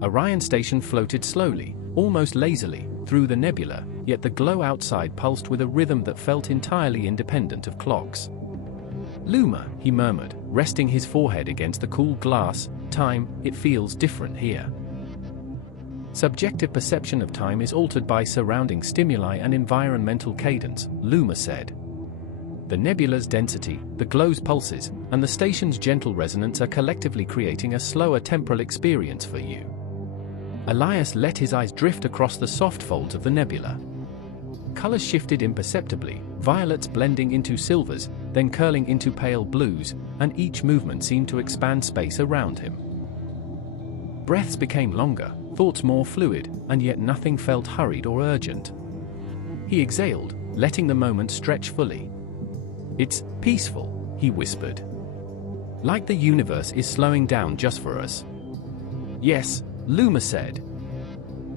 Orion station floated slowly, almost lazily, through the nebula, yet the glow outside pulsed with a rhythm that felt entirely independent of clocks. "Luma," he murmured, resting his forehead against the cool glass, "time, it feels different here." "Subjective perception of time is altered by surrounding stimuli and environmental cadence," Luma said. "The nebula's density, the glow's pulses, and the station's gentle resonance are collectively creating a slower temporal experience for you." Elias let his eyes drift across the soft folds of the nebula. Colors shifted imperceptibly, violets blending into silvers, then curling into pale blues, and each movement seemed to expand space around him. Breaths became longer, thoughts more fluid, and yet nothing felt hurried or urgent. He exhaled, letting the moment stretch fully. "It's peaceful," he whispered. "Like the universe is slowing down just for us." "Yes," Luma said.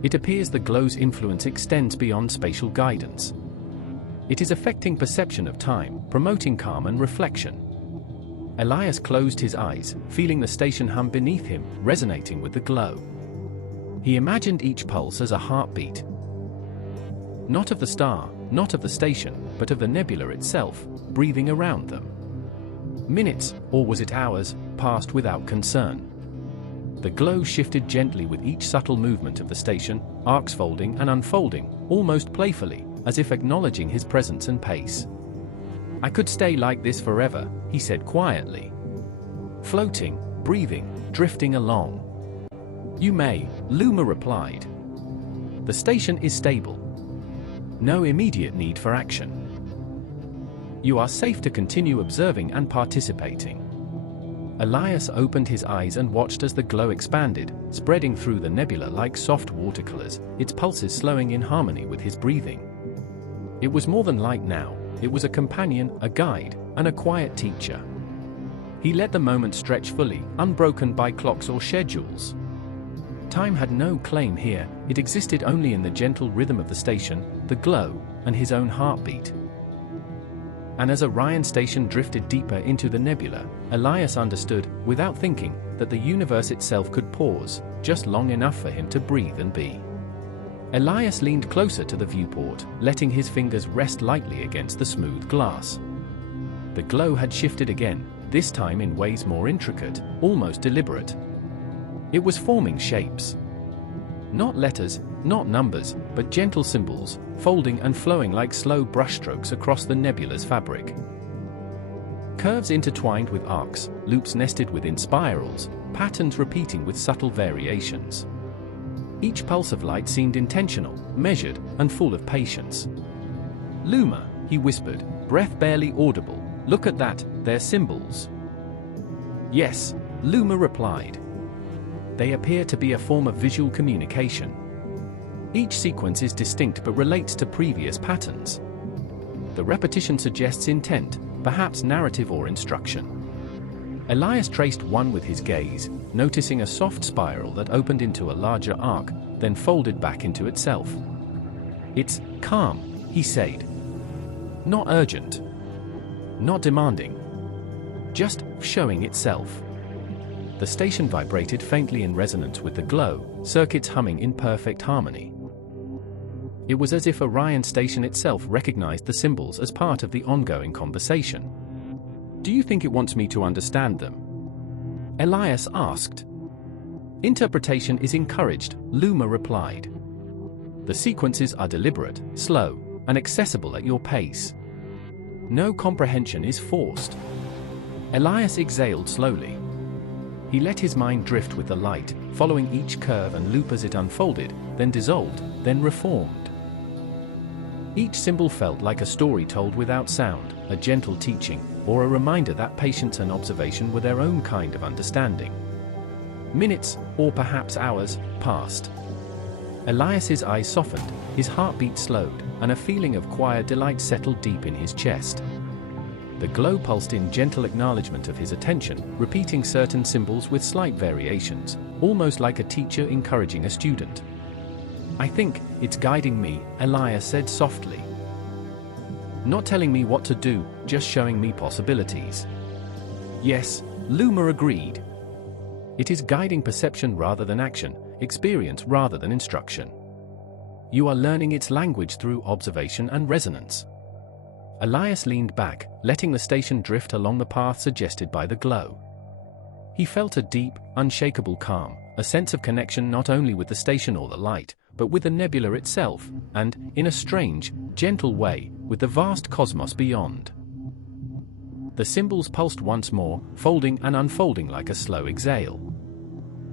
"It appears the glow's influence extends beyond spatial guidance. It is affecting perception of time, promoting calm and reflection." Elias closed his eyes, feeling the station hum beneath him, resonating with the glow. He imagined each pulse as a heartbeat. Not of the star, not of the station, but of the nebula itself, breathing around them. Minutes, or was it hours, passed without concern. The glow shifted gently with each subtle movement of the station, arcs folding and unfolding, almost playfully, as if acknowledging his presence and pace. "I could stay like this forever," he said quietly. "Floating, breathing, drifting along." "You may," Luma replied. "The station is stable. No immediate need for action. You are safe to continue observing and participating." Elias opened his eyes and watched as the glow expanded, spreading through the nebula like soft watercolors, its pulses slowing in harmony with his breathing. It was more than light now. It was a companion, a guide, and a quiet teacher. He let the moment stretch fully, unbroken by clocks or schedules. Time had no claim here, it existed only in the gentle rhythm of the station, the glow, and his own heartbeat. And as Orion station drifted deeper into the nebula, Elias understood, without thinking, that the universe itself could pause, just long enough for him to breathe and be. Elias leaned closer to the viewport, letting his fingers rest lightly against the smooth glass. The glow had shifted again, this time in ways more intricate, almost deliberate. It was forming shapes. Not letters, not numbers, but gentle symbols, folding and flowing like slow brushstrokes across the nebula's fabric. Curves intertwined with arcs, loops nested within spirals, patterns repeating with subtle variations. Each pulse of light seemed intentional, measured, and full of patience. "Luma," he whispered, breath barely audible, "look at that, they're symbols." "Yes," Luma replied. "They appear to be a form of visual communication. Each sequence is distinct but relates to previous patterns. The repetition suggests intent, perhaps narrative or instruction." Elias traced one with his gaze, noticing a soft spiral that opened into a larger arc, then folded back into itself. "It's calm," he said. "Not urgent. Not demanding. Just showing itself." The station vibrated faintly in resonance with the glow, circuits humming in perfect harmony. It was as if Orion station itself recognized the symbols as part of the ongoing conversation. "Do you think it wants me to understand them?" Elias asked. "Interpretation is encouraged," Luma replied. "The sequences are deliberate, slow, and accessible at your pace. No comprehension is forced." Elias exhaled slowly. He let his mind drift with the light, following each curve and loop as it unfolded, then dissolved, then reformed. Each symbol felt like a story told without sound, a gentle teaching, or a reminder that patience and observation were their own kind of understanding. Minutes, or perhaps hours, passed. Elias's eyes softened, his heartbeat slowed, and a feeling of quiet delight settled deep in his chest. The glow pulsed in gentle acknowledgement of his attention, repeating certain symbols with slight variations, almost like a teacher encouraging a student. "I think it's guiding me," Elias said softly. "Not telling me what to do, just showing me possibilities." "Yes," Luma agreed. "It is guiding perception rather than action, experience rather than instruction. You are learning its language through observation and resonance." Elias leaned back, letting the station drift along the path suggested by the glow. He felt a deep, unshakable calm, a sense of connection not only with the station or the light, but with the nebula itself, and, in a strange, gentle way, with the vast cosmos beyond. The symbols pulsed once more, folding and unfolding like a slow exhale.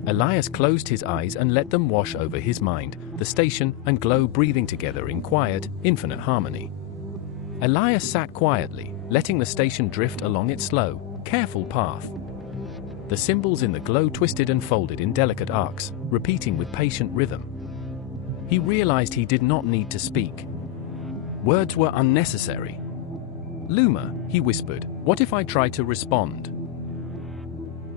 Elias closed his eyes and let them wash over his mind, the station and glow breathing together in quiet, infinite harmony. Elias sat quietly, letting the station drift along its slow, careful path. The symbols in the glow twisted and folded in delicate arcs, repeating with patient rhythm. He realized he did not need to speak. Words were unnecessary. "Luma," he whispered, "what if I try to respond?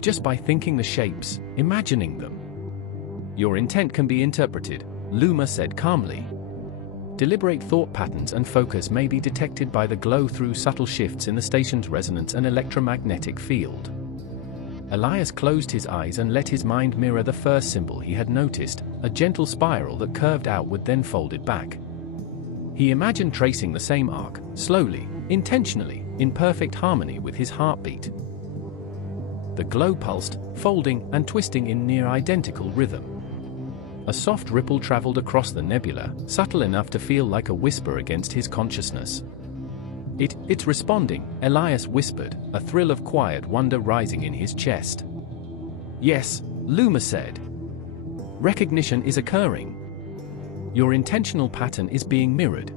Just by thinking the shapes, imagining them." "Your intent can be interpreted," Luma said calmly. Deliberate thought patterns and focus may be detected by the glow through subtle shifts in the station's resonance and electromagnetic field. Elias closed his eyes and let his mind mirror the first symbol he had noticed, a gentle spiral that curved outward then folded back. He imagined tracing the same arc, slowly, intentionally, in perfect harmony with his heartbeat. The glow pulsed, folding and twisting in near-identical rhythm. A soft ripple traveled across the nebula, subtle enough to feel like a whisper against his consciousness. It's responding, Elias whispered, a thrill of quiet wonder rising in his chest. Yes, Luma said. Recognition is occurring. Your intentional pattern is being mirrored.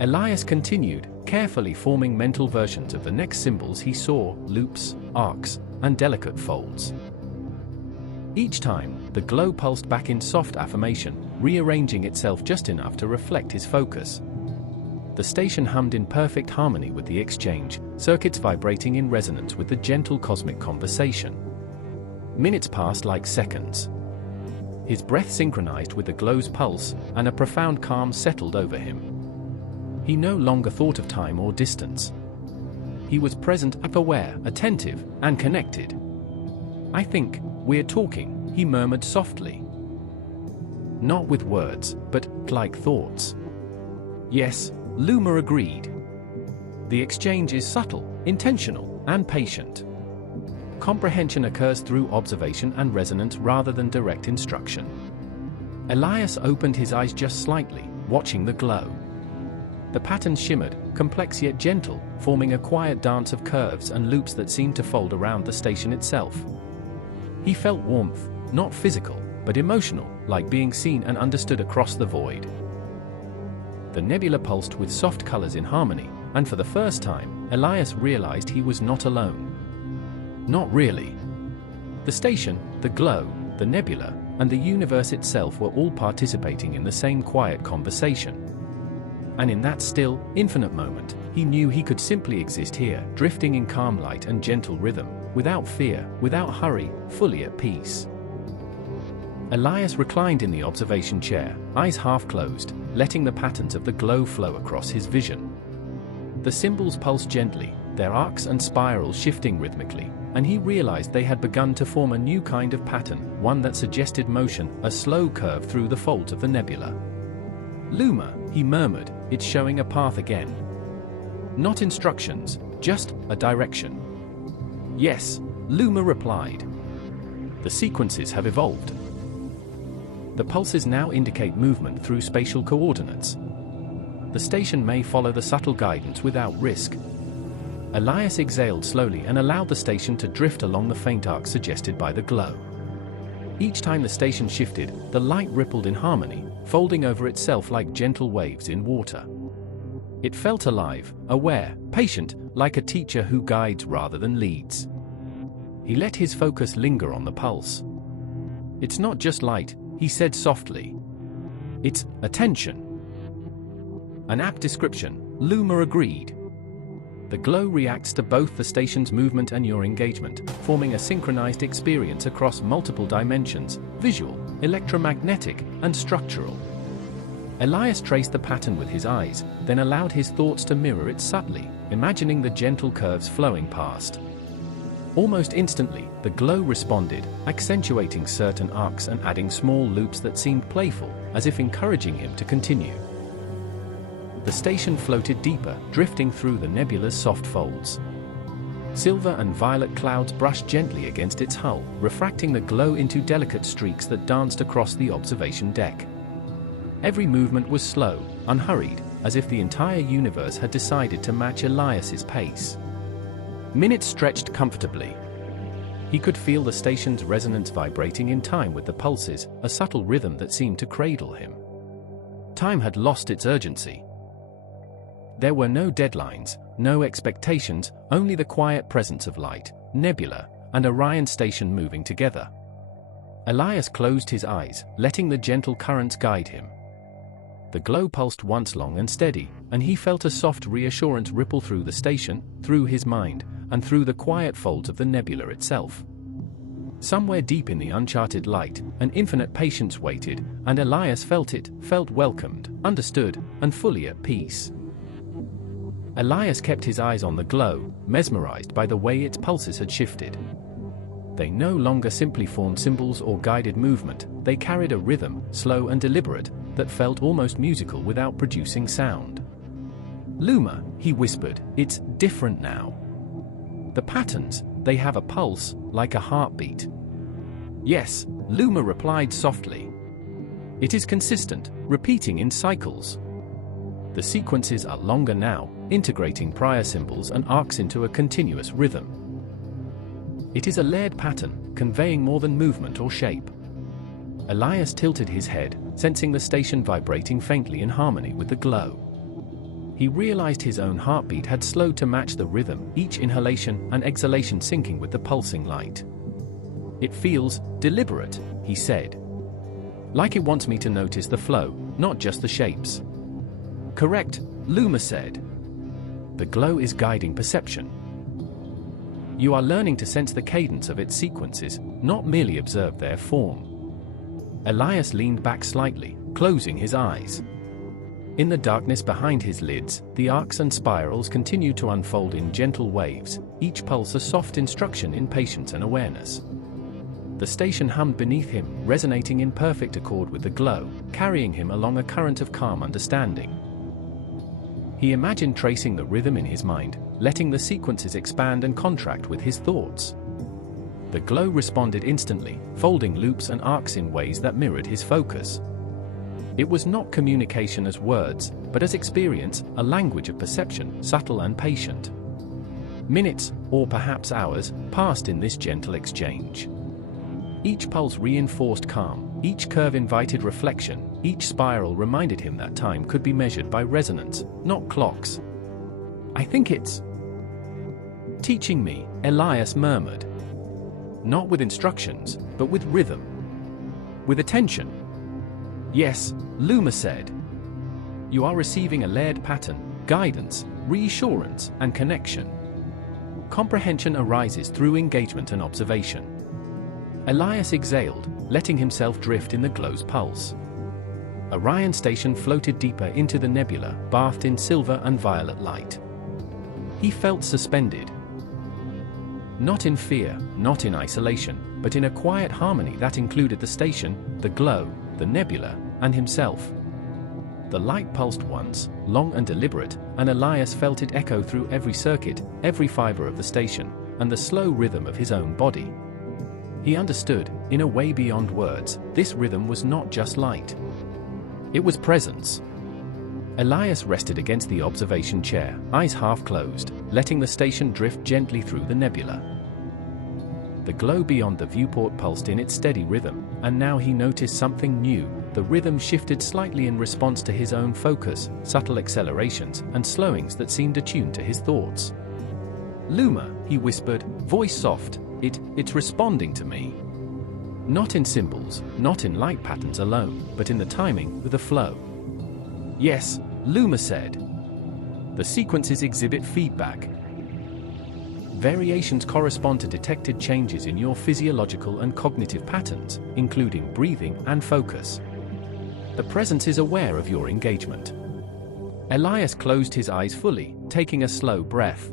Elias continued, carefully forming mental versions of the next symbols he saw, loops, arcs, and delicate folds. Each time, the glow pulsed back in soft affirmation, rearranging itself just enough to reflect his focus. The station hummed in perfect harmony with the exchange, circuits vibrating in resonance with the gentle cosmic conversation. Minutes passed like seconds. His breath synchronized with the glow's pulse, and a profound calm settled over him. He no longer thought of time or distance. He was present, aware, attentive, and connected. I think we're talking, he murmured softly. Not with words, but like thoughts. Yes, Luma agreed. The exchange is subtle, intentional, and patient. Comprehension occurs through observation and resonance rather than direct instruction. Elias opened his eyes just slightly, watching the glow. The pattern shimmered, complex yet gentle, forming a quiet dance of curves and loops that seemed to fold around the station itself. He felt warmth, not physical, but emotional, like being seen and understood across the void. The nebula pulsed with soft colors in harmony, and for the first time, Elias realized he was not alone. Not really. The station, the glow, the nebula, and the universe itself were all participating in the same quiet conversation. And in that still, infinite moment, he knew he could simply exist here, drifting in calm light and gentle rhythm, without fear, without hurry, fully at peace. Elias reclined in the observation chair, eyes half closed, letting the patterns of the glow flow across his vision. The symbols pulsed gently, their arcs and spirals shifting rhythmically, and he realized they had begun to form a new kind of pattern, one that suggested motion, a slow curve through the folds of the nebula. Luma, he murmured, it's showing a path again. Not instructions, just a direction. Yes, Luma replied. The sequences have evolved. The pulses now indicate movement through spatial coordinates. The station may follow the subtle guidance without risk. Elias exhaled slowly and allowed the station to drift along the faint arc suggested by the glow. Each time the station shifted, the light rippled in harmony, folding over itself like gentle waves in water. It felt alive, aware, patient, like a teacher who guides rather than leads. He let his focus linger on the pulse. It's not just light, he said softly. It's attention. An apt description, Luma agreed. The glow reacts to both the station's movement and your engagement, forming a synchronized experience across multiple dimensions, visual, electromagnetic, and structural. Elias traced the pattern with his eyes, then allowed his thoughts to mirror it subtly, imagining the gentle curves flowing past. Almost instantly, the glow responded, accentuating certain arcs and adding small loops that seemed playful, as if encouraging him to continue. The station floated deeper, drifting through the nebula's soft folds. Silver and violet clouds brushed gently against its hull, refracting the glow into delicate streaks that danced across the observation deck. Every movement was slow, unhurried, as if the entire universe had decided to match Elias's pace. Minutes stretched comfortably. He could feel the station's resonance vibrating in time with the pulses, a subtle rhythm that seemed to cradle him. Time had lost its urgency. There were no deadlines, no expectations, only the quiet presence of light, nebula, and Orion station moving together. Elias closed his eyes, letting the gentle currents guide him. The glow pulsed once long and steady, and he felt a soft reassurance ripple through the station, through his mind, and through the quiet folds of the nebula itself. Somewhere deep in the uncharted light, an infinite patience waited, and Elias felt it, felt welcomed, understood, and fully at peace. Elias kept his eyes on the glow, mesmerized by the way its pulses had shifted. They no longer simply formed symbols or guided movement, they carried a rhythm, slow and deliberate, that felt almost musical without producing sound. "Luma," he whispered, "it's different now. The patterns, they have a pulse, like a heartbeat." "Yes," Luma replied softly. "It is consistent, repeating in cycles. The sequences are longer now, integrating prior symbols and arcs into a continuous rhythm. It is a layered pattern, conveying more than movement or shape." Elias tilted his head, sensing the station vibrating faintly in harmony with the glow. He realized his own heartbeat had slowed to match the rhythm, each inhalation and exhalation syncing with the pulsing light. "It feels deliberate," he said. "Like it wants me to notice the flow, not just the shapes." "Correct," Luma said. "The glow is guiding perception. You are learning to sense the cadence of its sequences, not merely observe their form." Elias leaned back slightly, closing his eyes. In the darkness behind his lids, the arcs and spirals continued to unfold in gentle waves, each pulse a soft instruction in patience and awareness. The station hummed beneath him, resonating in perfect accord with the glow, carrying him along a current of calm understanding. He imagined tracing the rhythm in his mind, letting the sequences expand and contract with his thoughts. The glow responded instantly, folding loops and arcs in ways that mirrored his focus. It was not communication as words, but as experience, a language of perception, subtle and patient. Minutes, or perhaps hours, passed in this gentle exchange. Each pulse reinforced calm, each curve invited reflection, each spiral reminded him that time could be measured by resonance, not clocks. "I think it's teaching me," Elias murmured. "Not with instructions, but with rhythm. With attention." "Yes," Luma said. "You are receiving a layered pattern, guidance, reassurance, and connection. Comprehension arises through engagement and observation." Elias exhaled, letting himself drift in the glow's pulse. Orion station floated deeper into the nebula, bathed in silver and violet light. He felt suspended. Not in fear, not in isolation, but in a quiet harmony that included the station, the glow, the nebula, and himself. The light pulsed once, long and deliberate, and Elias felt it echo through every circuit, every fiber of the station, and the slow rhythm of his own body. He understood, in a way beyond words, this rhythm was not just light. It was presence. Elias rested against the observation chair, eyes half closed, letting the station drift gently through the nebula. The glow beyond the viewport pulsed in its steady rhythm, and now he noticed something new. The rhythm shifted slightly in response to his own focus, subtle accelerations and slowings that seemed attuned to his thoughts. "Luma," he whispered, voice soft, it's responding to me. Not in symbols, not in light patterns alone, but in the timing, with the flow. "Yes," Luma said. "The sequences exhibit feedback. Variations correspond to detected changes in your physiological and cognitive patterns, including breathing and focus. The presence is aware of your engagement." Elias closed his eyes fully, taking a slow breath.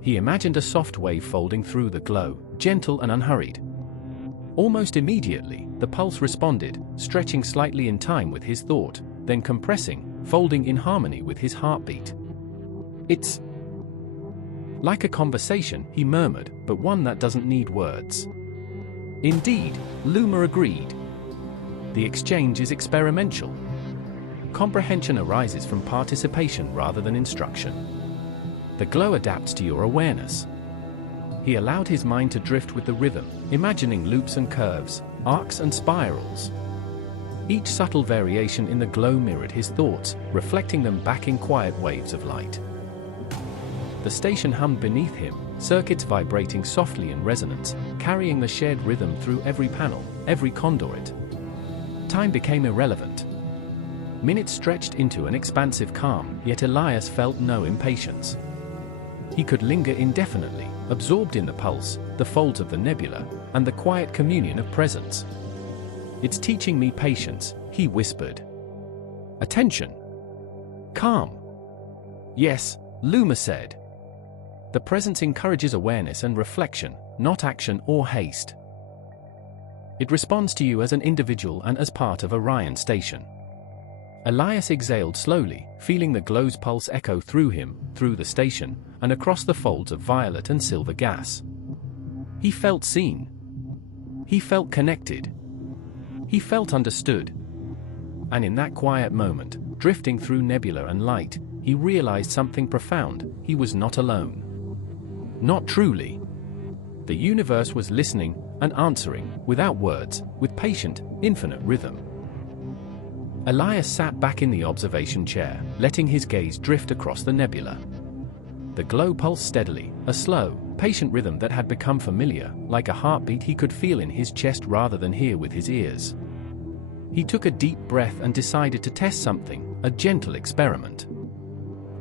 He imagined a soft wave folding through the glow, gentle and unhurried. Almost immediately, the pulse responded, stretching slightly in time with his thought, then compressing, folding in harmony with his heartbeat. "It's like a conversation," he murmured, "but one that doesn't need words." "Indeed," Luma agreed. "The exchange is experimental. Comprehension arises from participation rather than instruction. The glow adapts to your awareness." He allowed his mind to drift with the rhythm, imagining loops and curves, arcs and spirals. Each subtle variation in the glow mirrored his thoughts, reflecting them back in quiet waves of light. The station hummed beneath him, circuits vibrating softly in resonance, carrying the shared rhythm through every panel, every conduit. Time became irrelevant. Minutes stretched into an expansive calm, yet Elias felt no impatience. He could linger indefinitely, absorbed in the pulse, the folds of the nebula, and the quiet communion of presence. "It's teaching me patience," he whispered. "Attention. Calm." "Yes," Luma said. "The presence encourages awareness and reflection, not action or haste. It responds to you as an individual and as part of Orion station. Elias exhaled slowly, feeling the glow's pulse echo through him, through the station, and across the folds of violet and silver gas. He felt seen. He felt connected. He felt understood. And in that quiet moment, drifting through nebula and light, he realized something profound: he was not alone. Not truly. The universe was listening and answering, without words, with patient, infinite rhythm. Elias sat back in the observation chair, letting his gaze drift across the nebula. The glow pulsed steadily, a slow, patient rhythm that had become familiar, like a heartbeat he could feel in his chest rather than hear with his ears. He took a deep breath and decided to test something, a gentle experiment.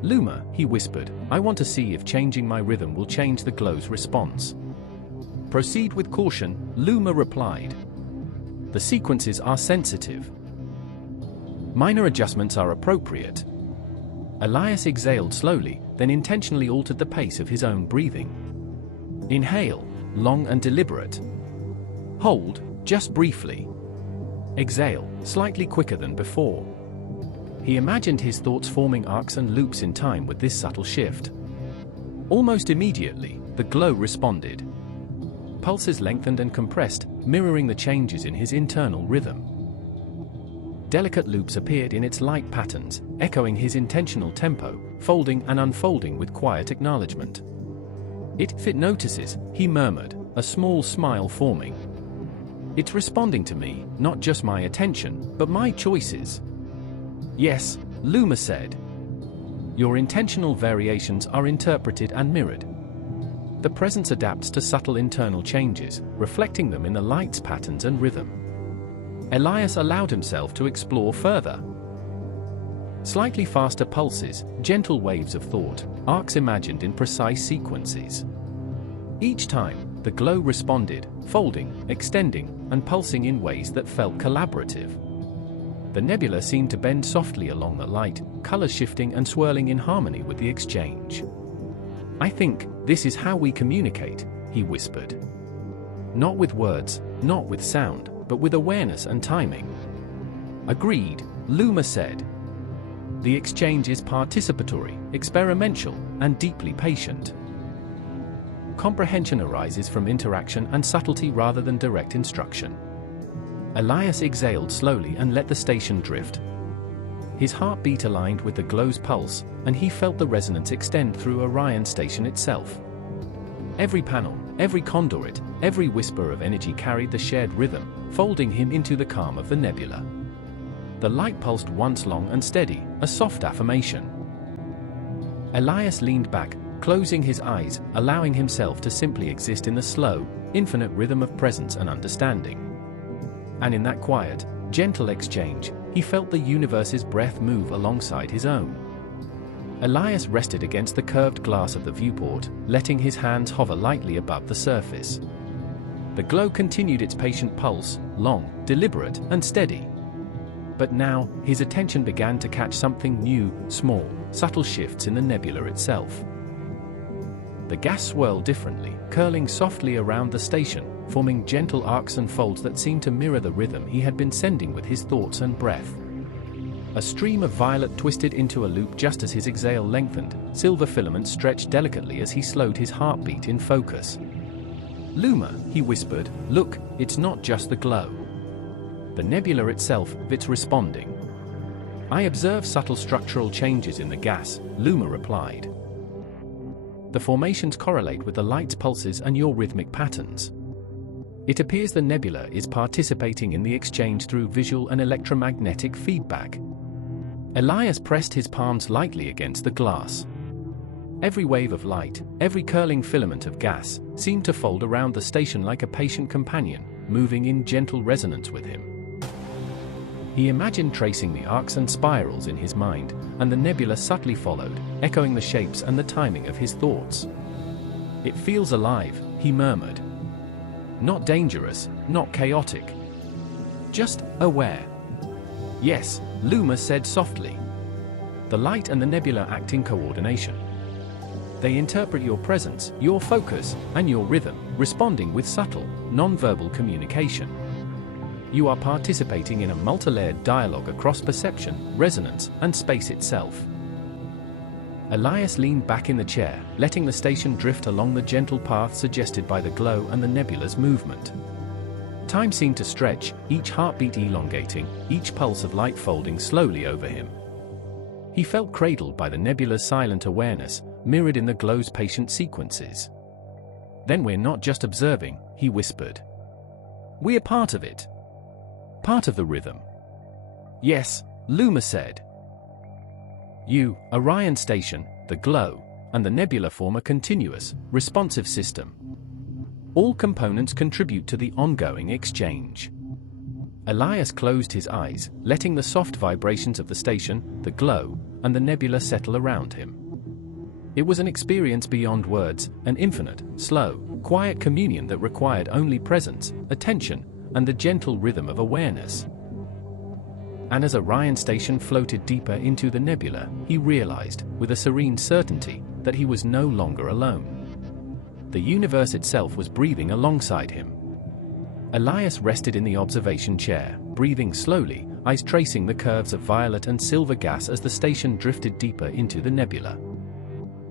"Luma," he whispered, "I want to see if changing my rhythm will change the glow's response." "Proceed with caution," Luma replied. "The sequences are sensitive. Minor adjustments are appropriate." Elias exhaled slowly, then intentionally altered the pace of his own breathing. Inhale, long and deliberate. Hold, just briefly. Exhale, slightly quicker than before. He imagined his thoughts forming arcs and loops in time with this subtle shift. Almost immediately, the glow responded. Pulses lengthened and compressed, mirroring the changes in his internal rhythm. Delicate loops appeared in its light patterns, echoing his intentional tempo, folding and unfolding with quiet acknowledgement. If it notices," he murmured, a small smile forming. "It's responding to me, not just my attention, but my choices." "Yes," Luma said. "Your intentional variations are interpreted and mirrored. The presence adapts to subtle internal changes, reflecting them in the light's patterns and rhythm." Elias allowed himself to explore further. Slightly faster pulses, gentle waves of thought, arcs imagined in precise sequences. Each time, the glow responded, folding, extending, and pulsing in ways that felt collaborative. The nebula seemed to bend softly along the light, colors shifting and swirling in harmony with the exchange. "I think this is how we communicate," he whispered. "Not with words, not with sound, but with awareness and timing." "Agreed," Luma said. "The exchange is participatory, experimental, and deeply patient. Comprehension arises from interaction and subtlety rather than direct instruction." Elias exhaled slowly and let the station drift. His heartbeat aligned with the glow's pulse, and he felt the resonance extend through Orion station itself. Every panel, every conduit, every whisper of energy carried the shared rhythm, folding him into the calm of the nebula. The light pulsed once long and steady, a soft affirmation. Elias leaned back, closing his eyes, allowing himself to simply exist in the slow, infinite rhythm of presence and understanding. And in that quiet, gentle exchange, he felt the universe's breath move alongside his own. Elias rested against the curved glass of the viewport, letting his hands hover lightly above the surface. The glow continued its patient pulse, long, deliberate, and steady. But now, his attention began to catch something new, small, subtle shifts in the nebula itself. The gas swirled differently, curling softly around the station, forming gentle arcs and folds that seemed to mirror the rhythm he had been sending with his thoughts and breath. A stream of violet twisted into a loop just as his exhale lengthened, silver filaments stretched delicately as he slowed his heartbeat in focus. "Luma," he whispered, "look, it's not just the glow. The nebula itself, it's responding." "I observe subtle structural changes in the gas," Luma replied. "The formations correlate with the light's pulses and your rhythmic patterns. It appears the nebula is participating in the exchange through visual and electromagnetic feedback." Elias pressed his palms lightly against the glass. Every wave of light, every curling filament of gas, seemed to fold around the station like a patient companion, moving in gentle resonance with him. He imagined tracing the arcs and spirals in his mind, and the nebula subtly followed, echoing the shapes and the timing of his thoughts. "It feels alive," he murmured. "Not dangerous, not chaotic. Just aware." "Yes," Luma said softly. "The light and the nebula act in coordination. They interpret your presence, your focus, and your rhythm, responding with subtle, non-verbal communication." you are participating in a multi-layered dialogue across perception, resonance, and space itself. Elias leaned back in the chair, letting the station drift along the gentle path suggested by the glow and the nebula's movement. Time seemed to stretch, each heartbeat elongating, each pulse of light folding slowly over him. He felt cradled by the nebula's silent awareness, mirrored in the glow's patient sequences. "Then we're not just observing," he whispered. "We're part of it. Part of the rhythm." "Yes," Luma said. "You, Orion Station, the glow, and the nebula form a continuous, responsive system. All components contribute to the ongoing exchange." Elias closed his eyes, letting the soft vibrations of the station, the glow, and the nebula settle around him. It was an experience beyond words, an infinite, slow, quiet communion that required only presence, attention, and the gentle rhythm of awareness. And as Orion Station floated deeper into the nebula, he realized, with a serene certainty, that he was no longer alone. The universe itself was breathing alongside him. Elias rested in the observation chair, breathing slowly, eyes tracing the curves of violet and silver gas as the station drifted deeper into the nebula.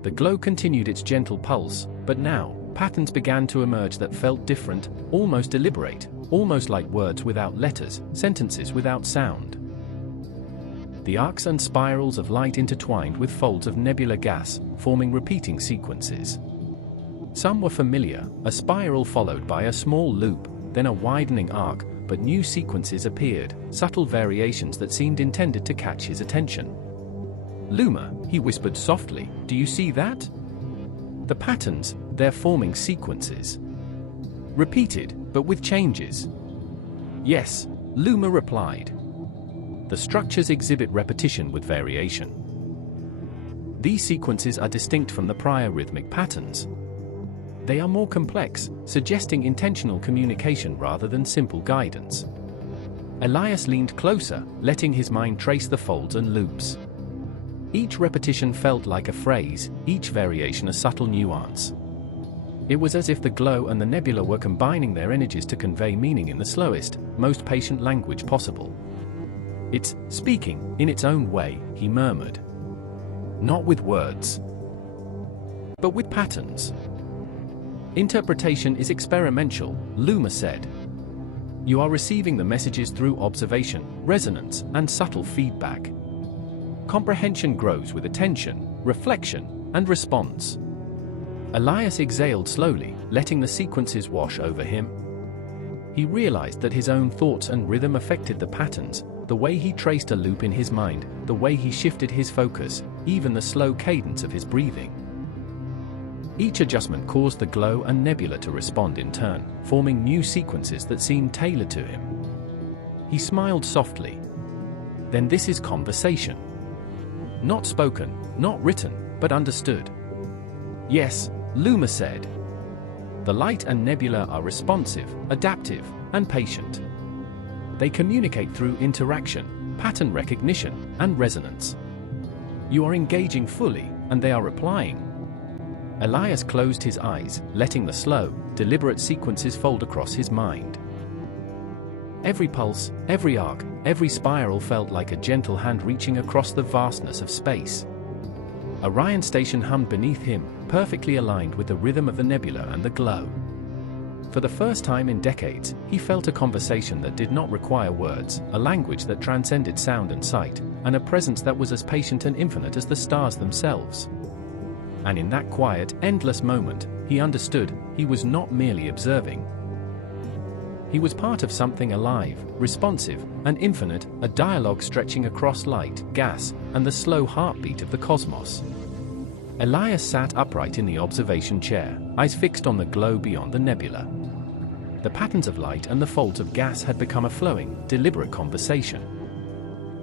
The glow continued its gentle pulse, but now, patterns began to emerge that felt different, almost deliberate, almost like words without letters, sentences without sound. The arcs and spirals of light intertwined with folds of nebula gas, forming repeating sequences. Some were familiar, a spiral followed by a small loop, then a widening arc, but new sequences appeared, subtle variations that seemed intended to catch his attention. "Luma," he whispered softly, "do you see that? The patterns, they're forming sequences. Repeated, but with changes." "Yes," Luma replied. "The structures exhibit repetition with variation. These sequences are distinct from the prior rhythmic patterns. They are more complex, suggesting intentional communication rather than simple guidance." Elias leaned closer, letting his mind trace the folds and loops. Each repetition felt like a phrase, each variation a subtle nuance. It was as if the glow and the nebula were combining their energies to convey meaning in the slowest, most patient language possible. "It's speaking, in its own way," he murmured. "Not with words, but with patterns." "Interpretation is experimental," Luma said. "You are receiving the messages through observation, resonance, and subtle feedback. Comprehension grows with attention, reflection, and response." Elias exhaled slowly, letting the sequences wash over him. He realized that his own thoughts and rhythm affected the patterns, the way he traced a loop in his mind, the way he shifted his focus, even the slow cadence of his breathing. Each adjustment caused the glow and nebula to respond in turn, forming new sequences that seemed tailored to him. He smiled softly. "Then this is conversation. Not spoken, not written, but understood." "Yes," Luma said. "The light and nebula are responsive, adaptive, and patient. They communicate through interaction, pattern recognition, and resonance. You are engaging fully, and they are replying." Elias closed his eyes, letting the slow, deliberate sequences fold across his mind. Every pulse, every arc, every spiral felt like a gentle hand reaching across the vastness of space. Orion Station hummed beneath him, perfectly aligned with the rhythm of the nebula and the glow. For the first time in decades, he felt a conversation that did not require words, a language that transcended sound and sight, and a presence that was as patient and infinite as the stars themselves. And in that quiet, endless moment, he understood, he was not merely observing. He was part of something alive, responsive, and infinite, a dialogue stretching across light, gas, and the slow heartbeat of the cosmos. Elias sat upright in the observation chair, eyes fixed on the glow beyond the nebula. The patterns of light and the folds of gas had become a flowing, deliberate conversation.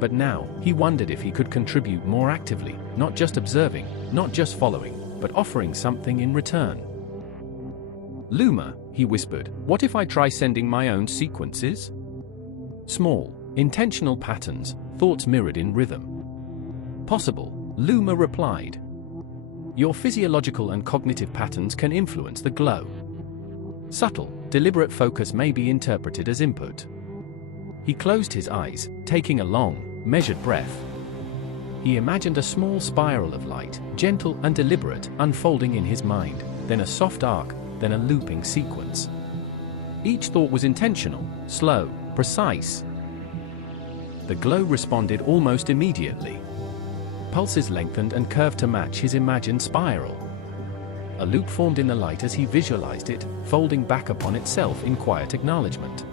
But now, he wondered if he could contribute more actively, not just observing, not just following, but offering something in return. "Luma," he whispered, "what if I try sending my own sequences? Small, intentional patterns, thoughts mirrored in rhythm." "Possible," Luma replied. "Your physiological and cognitive patterns can influence the glow. Subtle, deliberate focus may be interpreted as input. He closed his eyes, taking a long, measured breath. He imagined a small spiral of light, gentle and deliberate, unfolding in his mind, then a soft arc, then a looping sequence. Each thought was intentional, slow, precise. The glow responded almost immediately. Pulses lengthened and curved to match his imagined spiral. A loop formed in the light as he visualized it, folding back upon itself in quiet acknowledgement.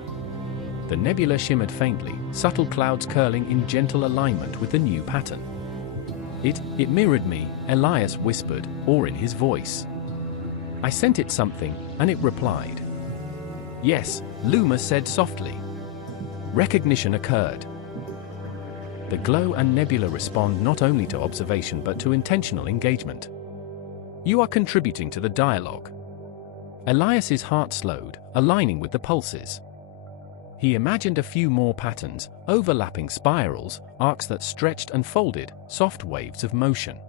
The nebula shimmered faintly, subtle clouds curling in gentle alignment with the new pattern. It mirrored me, Elias whispered, awe in his voice. I sent it something, and it replied. Yes, Luma said softly. Recognition occurred. The glow and nebula respond not only to observation but to intentional engagement. You are contributing to the dialogue. Elias's heart slowed, aligning with the pulses. He imagined a few more patterns, overlapping spirals, arcs that stretched and folded, soft waves of motion.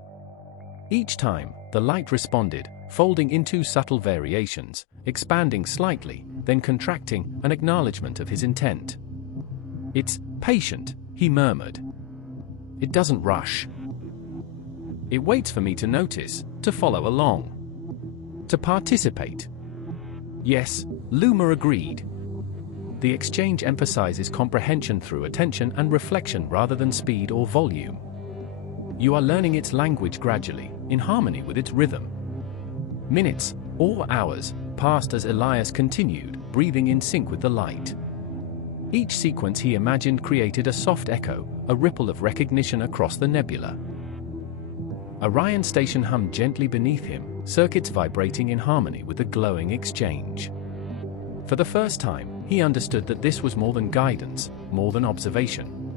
Each time, the light responded, folding into subtle variations, expanding slightly, then contracting, an acknowledgement of his intent. It's patient, he murmured. It doesn't rush. It waits for me to notice, to follow along, to participate. Yes, Luma agreed. The exchange emphasizes comprehension through attention and reflection rather than speed or volume. You are learning its language gradually, in harmony with its rhythm. Minutes, or hours, passed as Elias continued, breathing in sync with the light. Each sequence he imagined created a soft echo, a ripple of recognition across the nebula. Orion station hummed gently beneath him, circuits vibrating in harmony with the glowing exchange. For the first time, he understood that this was more than guidance, more than observation.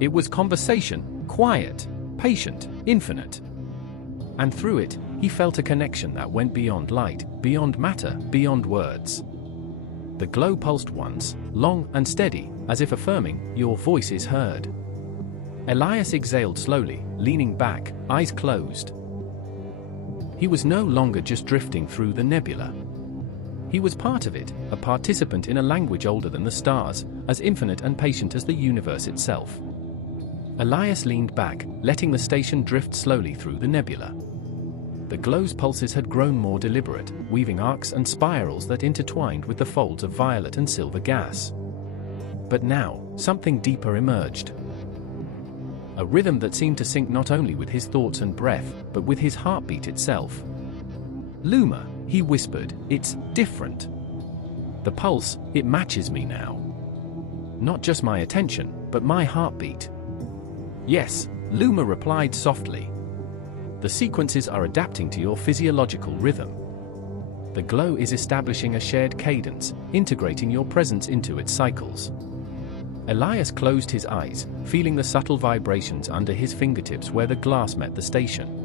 It was conversation, quiet, patient, infinite. And through it, he felt a connection that went beyond light, beyond matter, beyond words. The glow pulsed once, long and steady, as if affirming, your voice is heard. Elias exhaled slowly, leaning back, eyes closed. He was no longer just drifting through the nebula. He was part of it, a participant in a language older than the stars, as infinite and patient as the universe itself. Elias leaned back, letting the station drift slowly through the nebula. The glow's pulses had grown more deliberate, weaving arcs and spirals that intertwined with the folds of violet and silver gas. But now, something deeper emerged. A rhythm that seemed to sync not only with his thoughts and breath, but with his heartbeat itself. Luma, he whispered, it's different. The pulse, it matches me now. Not just my attention, but my heartbeat. Yes, Luma replied softly. The sequences are adapting to your physiological rhythm. The glow is establishing a shared cadence, integrating your presence into its cycles. Elias closed his eyes, feeling the subtle vibrations under his fingertips where the glass met the station.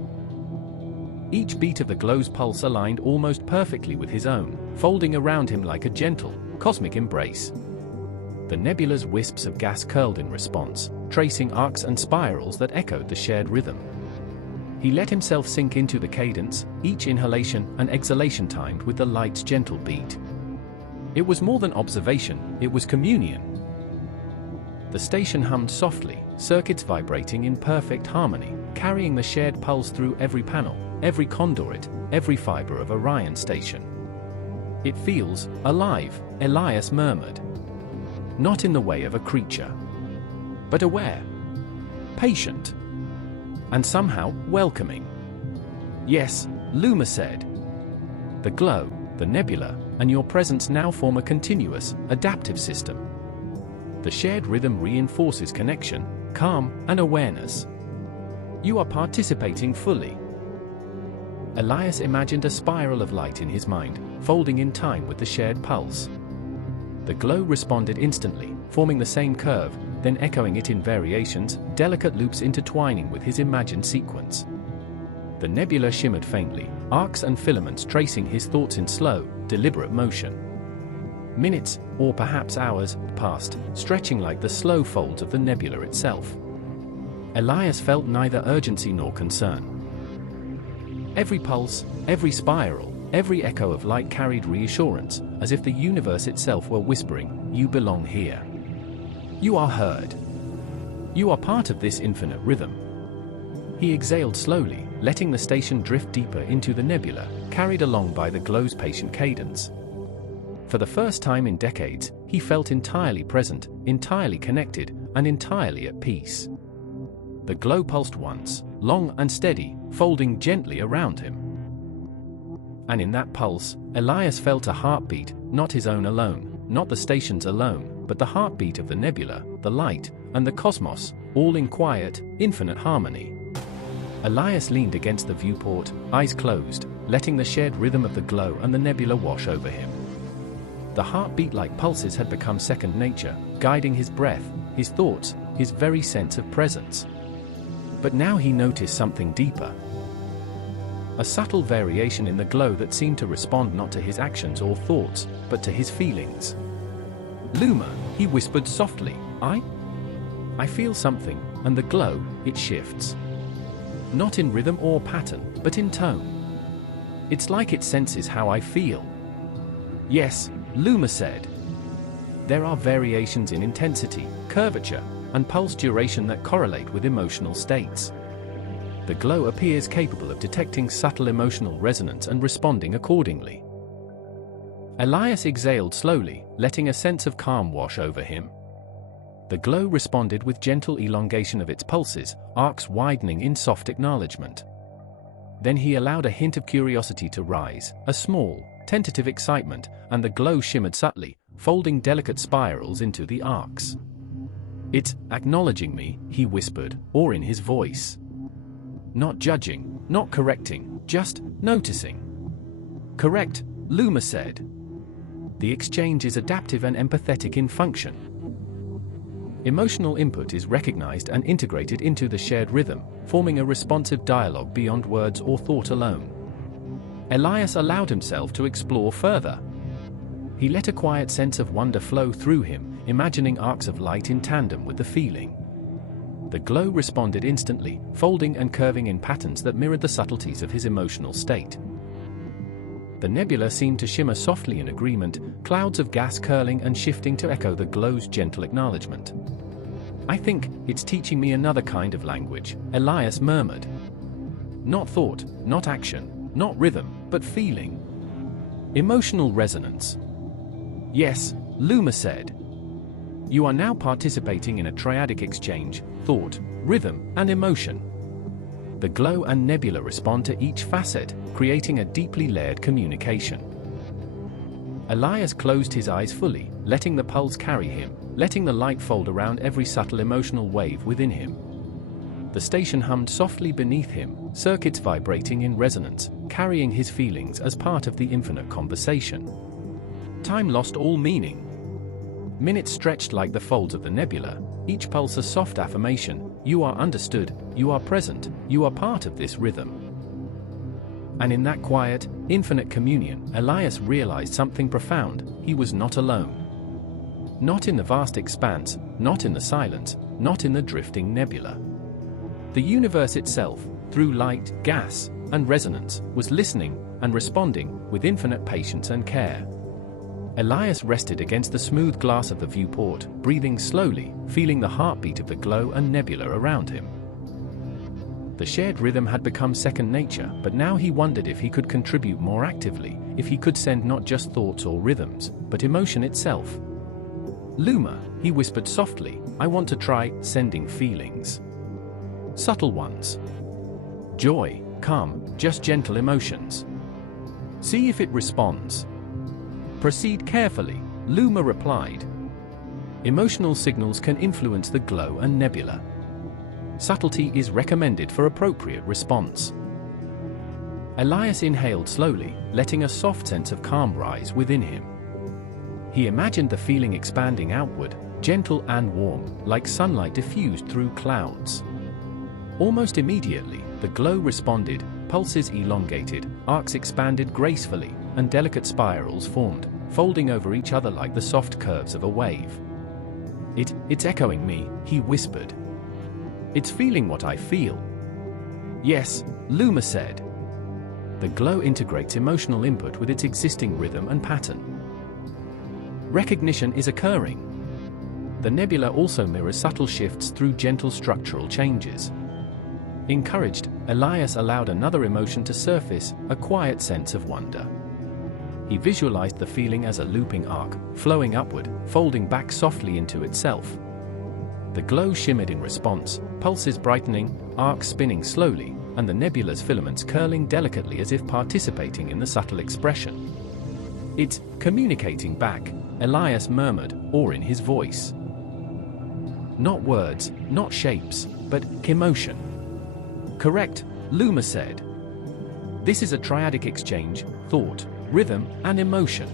Each beat of the glow's pulse aligned almost perfectly with his own, folding around him like a gentle, cosmic embrace. The nebula's wisps of gas curled in response, tracing arcs and spirals that echoed the shared rhythm. He let himself sink into the cadence, each inhalation and exhalation timed with the light's gentle beat. It was more than observation, it was communion. The station hummed softly, circuits vibrating in perfect harmony, carrying the shared pulse through every panel, every conduit, every fiber of Orion station. It feels alive, Elias murmured. Not in the way of a creature, but aware, patient, and somehow welcoming. Yes, Luma said. The glow, the nebula, and your presence now form a continuous, adaptive system. The shared rhythm reinforces connection, calm, and awareness. You are participating fully. Elias imagined a spiral of light in his mind, folding in time with the shared pulse. The glow responded instantly, forming the same curve, then echoing it in variations, delicate loops intertwining with his imagined sequence. The nebula shimmered faintly, arcs and filaments tracing his thoughts in slow, deliberate motion. Minutes, or perhaps hours, passed, stretching like the slow folds of the nebula itself. Elias felt neither urgency nor concern. Every pulse, every spiral, every echo of light carried reassurance, as if the universe itself were whispering, you belong here. You are heard. You are part of this infinite rhythm. He exhaled slowly, letting the station drift deeper into the nebula, carried along by the glow's patient cadence. For the first time in decades, he felt entirely present, entirely connected, and entirely at peace. The glow pulsed once, long and steady, folding gently around him. And in that pulse, Elias felt a heartbeat, not his own alone, not the station's alone, but the heartbeat of the nebula, the light, and the cosmos, all in quiet, infinite harmony. Elias leaned against the viewport, eyes closed, letting the shared rhythm of the glow and the nebula wash over him. The heartbeat-like pulses had become second nature, guiding his breath, his thoughts, his very sense of presence. But now he noticed something deeper. A subtle variation in the glow that seemed to respond not to his actions or thoughts, but to his feelings. "Luma," he whispered softly, I feel something, and the glow, it shifts. Not in rhythm or pattern, but in tone. It's like it senses how I feel. "Yes," Luma said. "There are variations in intensity, curvature, and pulse duration that correlate with emotional states. The glow appears capable of detecting subtle emotional resonance and responding accordingly." Elias exhaled slowly, letting a sense of calm wash over him. The glow responded with gentle elongation of its pulses, arcs widening in soft acknowledgement. Then he allowed a hint of curiosity to rise, a small, tentative excitement, and the glow shimmered subtly, folding delicate spirals into the arcs. "It's acknowledging me," he whispered, awe in his voice. "Not judging, not correcting, just noticing." "Correct," Luma said. "The exchange is adaptive and empathetic in function." Emotional input is recognized and integrated into the shared rhythm, forming a responsive dialogue beyond words or thought alone. Elias allowed himself to explore further. He let a quiet sense of wonder flow through him, imagining arcs of light in tandem with the feeling. The glow responded instantly, folding and curving in patterns that mirrored the subtleties of his emotional state. The nebula seemed to shimmer softly in agreement, clouds of gas curling and shifting to echo the glow's gentle acknowledgement. "I think it's teaching me another kind of language," Elias murmured. "Not thought, not action, not rhythm, but feeling. Emotional resonance." "Yes," Luma said. "You are now participating in a triadic exchange, thought, rhythm, and emotion. The glow and nebula respond to each facet, creating a deeply layered communication." Elias closed his eyes fully, letting the pulse carry him, letting the light fold around every subtle emotional wave within him. The station hummed softly beneath him, circuits vibrating in resonance, carrying his feelings as part of the infinite conversation. Time lost all meaning. Minutes stretched like the folds of the nebula, each pulse a soft affirmation: "You are understood, you are present, you are part of this rhythm." And in that quiet, infinite communion, Elias realized something profound: he was not alone. Not in the vast expanse, not in the silence, not in the drifting nebula. The universe itself, through light, gas, and resonance, was listening and responding with infinite patience and care. Elias rested against the smooth glass of the viewport, breathing slowly, feeling the heartbeat of the glow and nebula around him. The shared rhythm had become second nature, but now he wondered if he could contribute more actively, if he could send not just thoughts or rhythms, but emotion itself. "Luma," he whispered softly, "I want to try sending feelings. Subtle ones. Joy, calm, just gentle emotions. See if it responds." "Proceed carefully," Luma replied. "Emotional signals can influence the glow and nebula. Subtlety is recommended for appropriate response." Elias inhaled slowly, letting a soft sense of calm rise within him. He imagined the feeling expanding outward, gentle and warm, like sunlight diffused through clouds. Almost immediately, the glow responded, pulses elongated, arcs expanded gracefully, and delicate spirals formed, folding over each other like the soft curves of a wave. It's echoing me," he whispered. "It's feeling what I feel." "Yes," Luma said. The glow integrates emotional input with its existing rhythm and pattern. Recognition is occurring. The nebula also mirrors subtle shifts through gentle structural changes. Encouraged, Elias allowed another emotion to surface, a quiet sense of wonder. He visualized the feeling as a looping arc, flowing upward, folding back softly into itself. The glow shimmered in response, pulses brightening, arcs spinning slowly, and the nebula's filaments curling delicately as if participating in the subtle expression. "It's communicating back," Elias murmured, awe in his voice. "Not words, not shapes, but emotion." "Correct," Luma said. "This is a triadic exchange: thought, rhythm, and emotion.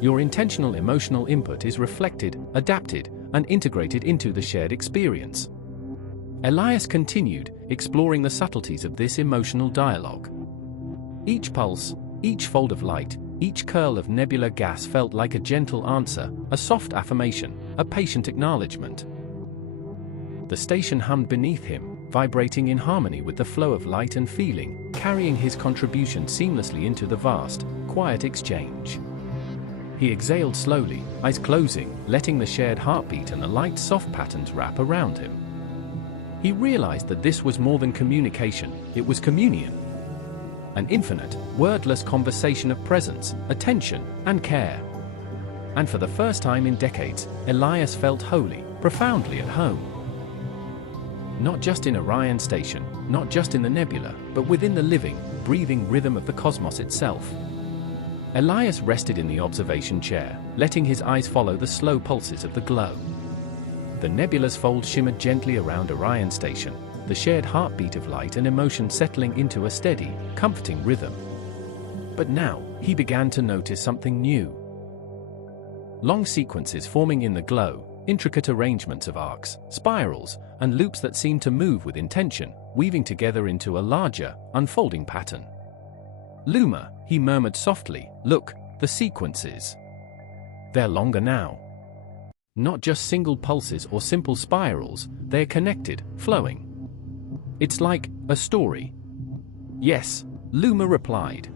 Your intentional emotional input is reflected, adapted, and integrated into the shared experience." Elias continued, exploring the subtleties of this emotional dialogue. Each pulse, each fold of light, each curl of nebular gas felt like a gentle answer, a soft affirmation, a patient acknowledgement. The station hummed beneath him, vibrating in harmony with the flow of light and feeling, carrying his contribution seamlessly into the vast, quiet exchange. He exhaled slowly, eyes closing, letting the shared heartbeat and the light soft patterns wrap around him. He realized that this was more than communication, it was communion. An infinite, wordless conversation of presence, attention, and care. And for the first time in decades, Elias felt wholly, profoundly at home. Not just in Orion Station, not just in the nebula, but within the living, breathing rhythm of the cosmos itself. Elias rested in the observation chair, letting his eyes follow the slow pulses of the glow. The nebula's fold shimmered gently around Orion Station, the shared heartbeat of light and emotion settling into a steady, comforting rhythm. But now, he began to notice something new. Long sequences forming in the glow, intricate arrangements of arcs, spirals, and loops that seemed to move with intention, weaving together into a larger, unfolding pattern. "Luma," he murmured softly, "look, the sequences. They're longer now. Not just single pulses or simple spirals, they're connected, flowing. It's like a story." "Yes," Luma replied.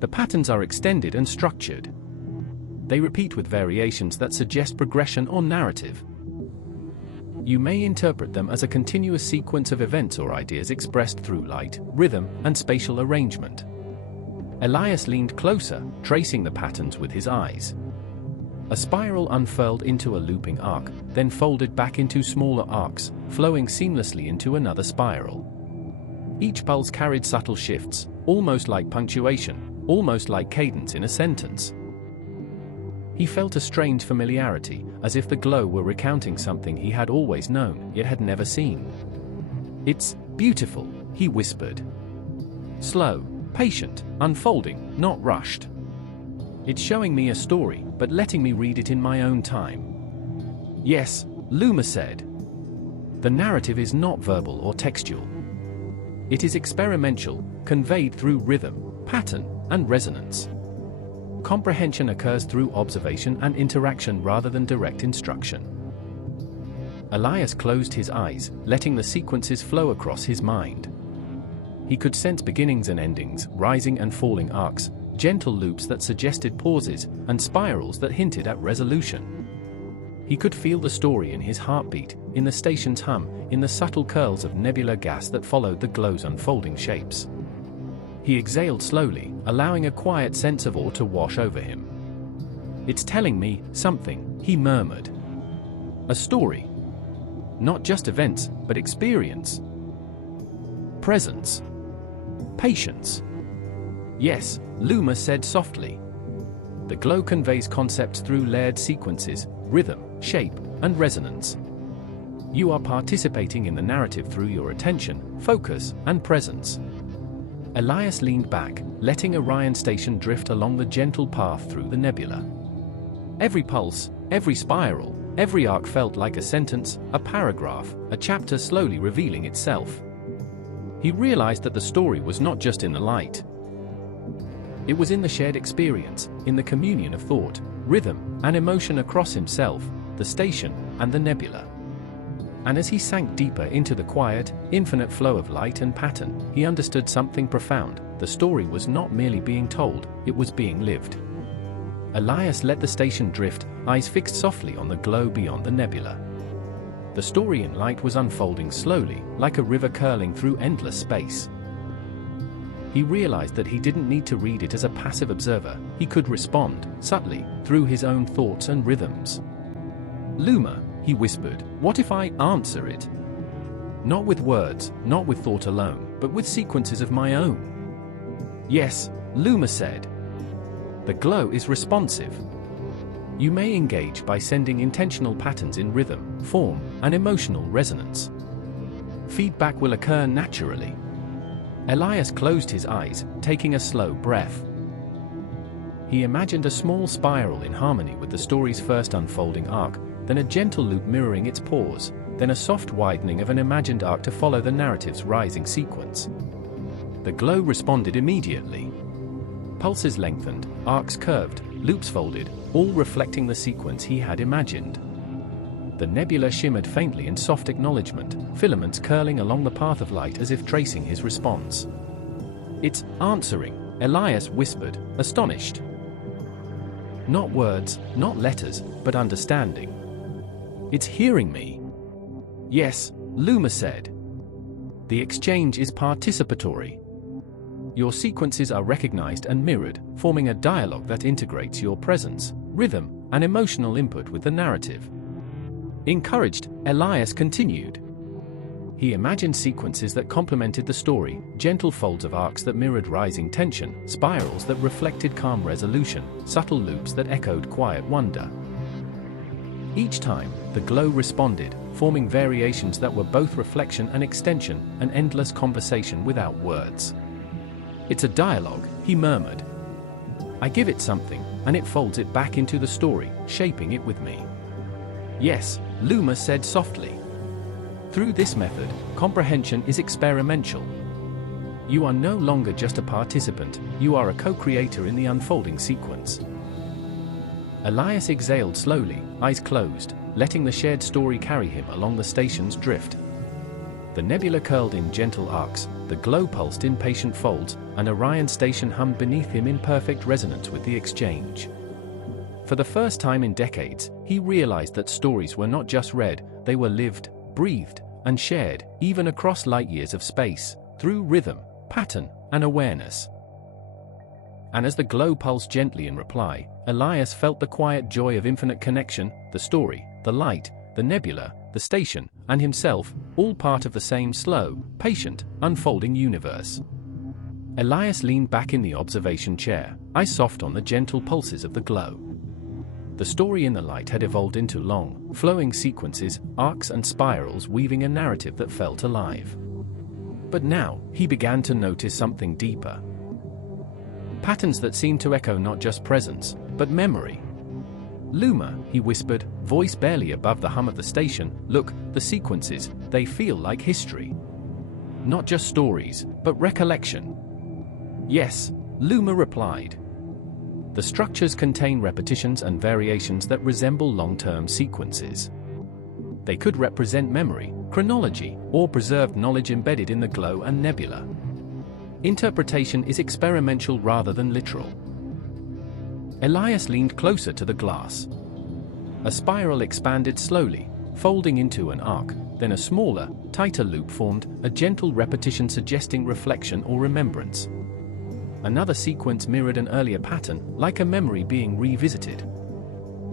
"The patterns are extended and structured. They repeat with variations that suggest progression or narrative. You may interpret them as a continuous sequence of events or ideas expressed through light, rhythm, and spatial arrangement." Elias leaned closer, tracing the patterns with his eyes. A spiral unfurled into a looping arc, then folded back into smaller arcs, flowing seamlessly into another spiral. Each pulse carried subtle shifts, almost like punctuation, almost like cadence in a sentence. He felt a strange familiarity, as if the glow were recounting something he had always known, yet had never seen. "It's beautiful," he whispered. "Slow, patient, unfolding, not rushed. It's showing me a story, but letting me read it in my own time." "Yes," Luma said. "The narrative is not verbal or textual. It is experiential, conveyed through rhythm, pattern, and resonance. Comprehension occurs through observation and interaction rather than direct instruction." Elias closed his eyes, letting the sequences flow across his mind. He could sense beginnings and endings, rising and falling arcs, gentle loops that suggested pauses, and spirals that hinted at resolution. He could feel the story in his heartbeat, in the station's hum, in the subtle curls of nebular gas that followed the glow's unfolding shapes. He exhaled slowly, allowing a quiet sense of awe to wash over him. "It's telling me something," he murmured. "A story. Not just events, but experience. Presence. Patience." "Yes," Luma said softly. "The glow conveys concepts through layered sequences, rhythm, shape, and resonance. You are participating in the narrative through your attention, focus, and presence." Elias leaned back, letting Orion Station drift along the gentle path through the nebula. Every pulse, every spiral, every arc felt like a sentence, a paragraph, a chapter slowly revealing itself. He realized that the story was not just in the light. It was in the shared experience, in the communion of thought, rhythm, and emotion across himself, the station, and the nebula. And as he sank deeper into the quiet, infinite flow of light and pattern, he understood something profound. The story was not merely being told, it was being lived. Elias let the station drift, eyes fixed softly on the glow beyond the nebula. The story in light was unfolding slowly, like a river curling through endless space. He realized that he didn't need to read it as a passive observer, he could respond, subtly, through his own thoughts and rhythms. "Luma," he whispered, "what if I answer it? Not with words, not with thought alone, but with sequences of my own." "Yes," Luma said. "The glow is responsive. You may engage by sending intentional patterns in rhythm, form, and emotional resonance. Feedback will occur naturally." Elias closed his eyes, taking a slow breath. He imagined a small spiral in harmony with the story's first unfolding arc, then a gentle loop mirroring its pause, then a soft widening of an imagined arc to follow the narrative's rising sequence. The glow responded immediately. Pulses lengthened, arcs curved, loops folded, all reflecting the sequence he had imagined. The nebula shimmered faintly in soft acknowledgement, filaments curling along the path of light as if tracing his response. "It's answering," Elias whispered, astonished. "Not words, not letters, but understanding. It's hearing me." "Yes," Luma said. "The exchange is participatory. Your sequences are recognized and mirrored, forming a dialogue that integrates your presence, rhythm, and emotional input with the narrative." Encouraged, Elias continued. He imagined sequences that complemented the story, gentle folds of arcs that mirrored rising tension, spirals that reflected calm resolution, subtle loops that echoed quiet wonder. Each time, the glow responded, forming variations that were both reflection and extension, an endless conversation without words. "It's a dialogue," he murmured. "I give it something, and it folds it back into the story, shaping it with me." "Yes," Luma said softly. "Through this method, comprehension is experimental. You are no longer just a participant, you are a co-creator in the unfolding sequence." Elias exhaled slowly, eyes closed, letting the shared story carry him along the station's drift. The nebula curled in gentle arcs, the glow pulsed in patient folds, and Orion station hummed beneath him in perfect resonance with the exchange. For the first time in decades, he realized that stories were not just read, they were lived, breathed, and shared, even across light years of space, through rhythm, pattern, and awareness. And as the glow pulsed gently in reply, Elias felt the quiet joy of infinite connection, the story, the light, the nebula, the station, and himself, all part of the same slow, patient, unfolding universe. Elias leaned back in the observation chair, eyes soft on the gentle pulses of the glow. The story in the light had evolved into long, flowing sequences, arcs and spirals weaving a narrative that felt alive. But now, he began to notice something deeper. Patterns that seemed to echo not just presence, but memory. "Luma," he whispered, voice barely above the hum of the station, "look, the sequences, they feel like history. Not just stories, but recollection." "Yes," Luma replied. "The structures contain repetitions and variations that resemble long-term sequences. They could represent memory, chronology, or preserved knowledge embedded in the glow and nebula. Interpretation is experimental rather than literal." Elias leaned closer to the glass. A spiral expanded slowly, folding into an arc, then a smaller, tighter loop formed, a gentle repetition suggesting reflection or remembrance. Another sequence mirrored an earlier pattern, like a memory being revisited.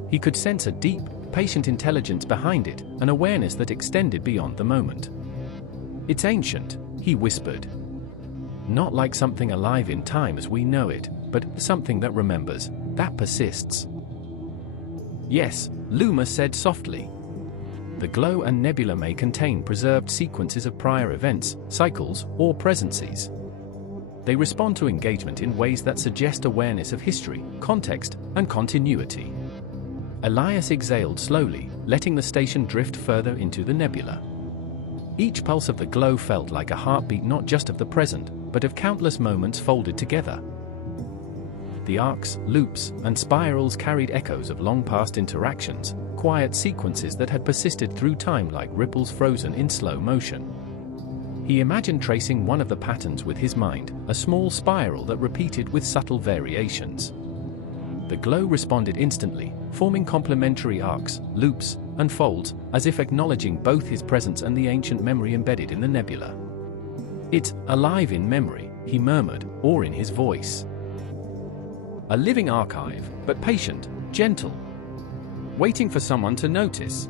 He could sense a deep, patient intelligence behind it, an awareness that extended beyond the moment. "It's ancient," he whispered. "Not like something alive in time as we know it, but something that remembers, that persists." "Yes," Luma said softly. "The glow and nebula may contain preserved sequences of prior events, cycles, or presences. They respond to engagement in ways that suggest awareness of history, context, and continuity." Elias exhaled slowly, letting the station drift further into the nebula. Each pulse of the glow felt like a heartbeat not just of the present, but of countless moments folded together. The arcs, loops, and spirals carried echoes of long-past interactions, quiet sequences that had persisted through time like ripples frozen in slow motion. He imagined tracing one of the patterns with his mind, a small spiral that repeated with subtle variations. The glow responded instantly, forming complementary arcs, loops, and folds, as if acknowledging both his presence and the ancient memory embedded in the nebula. "It's alive in memory," he murmured, awe in his voice. "A living archive, but patient, gentle, waiting for someone to notice."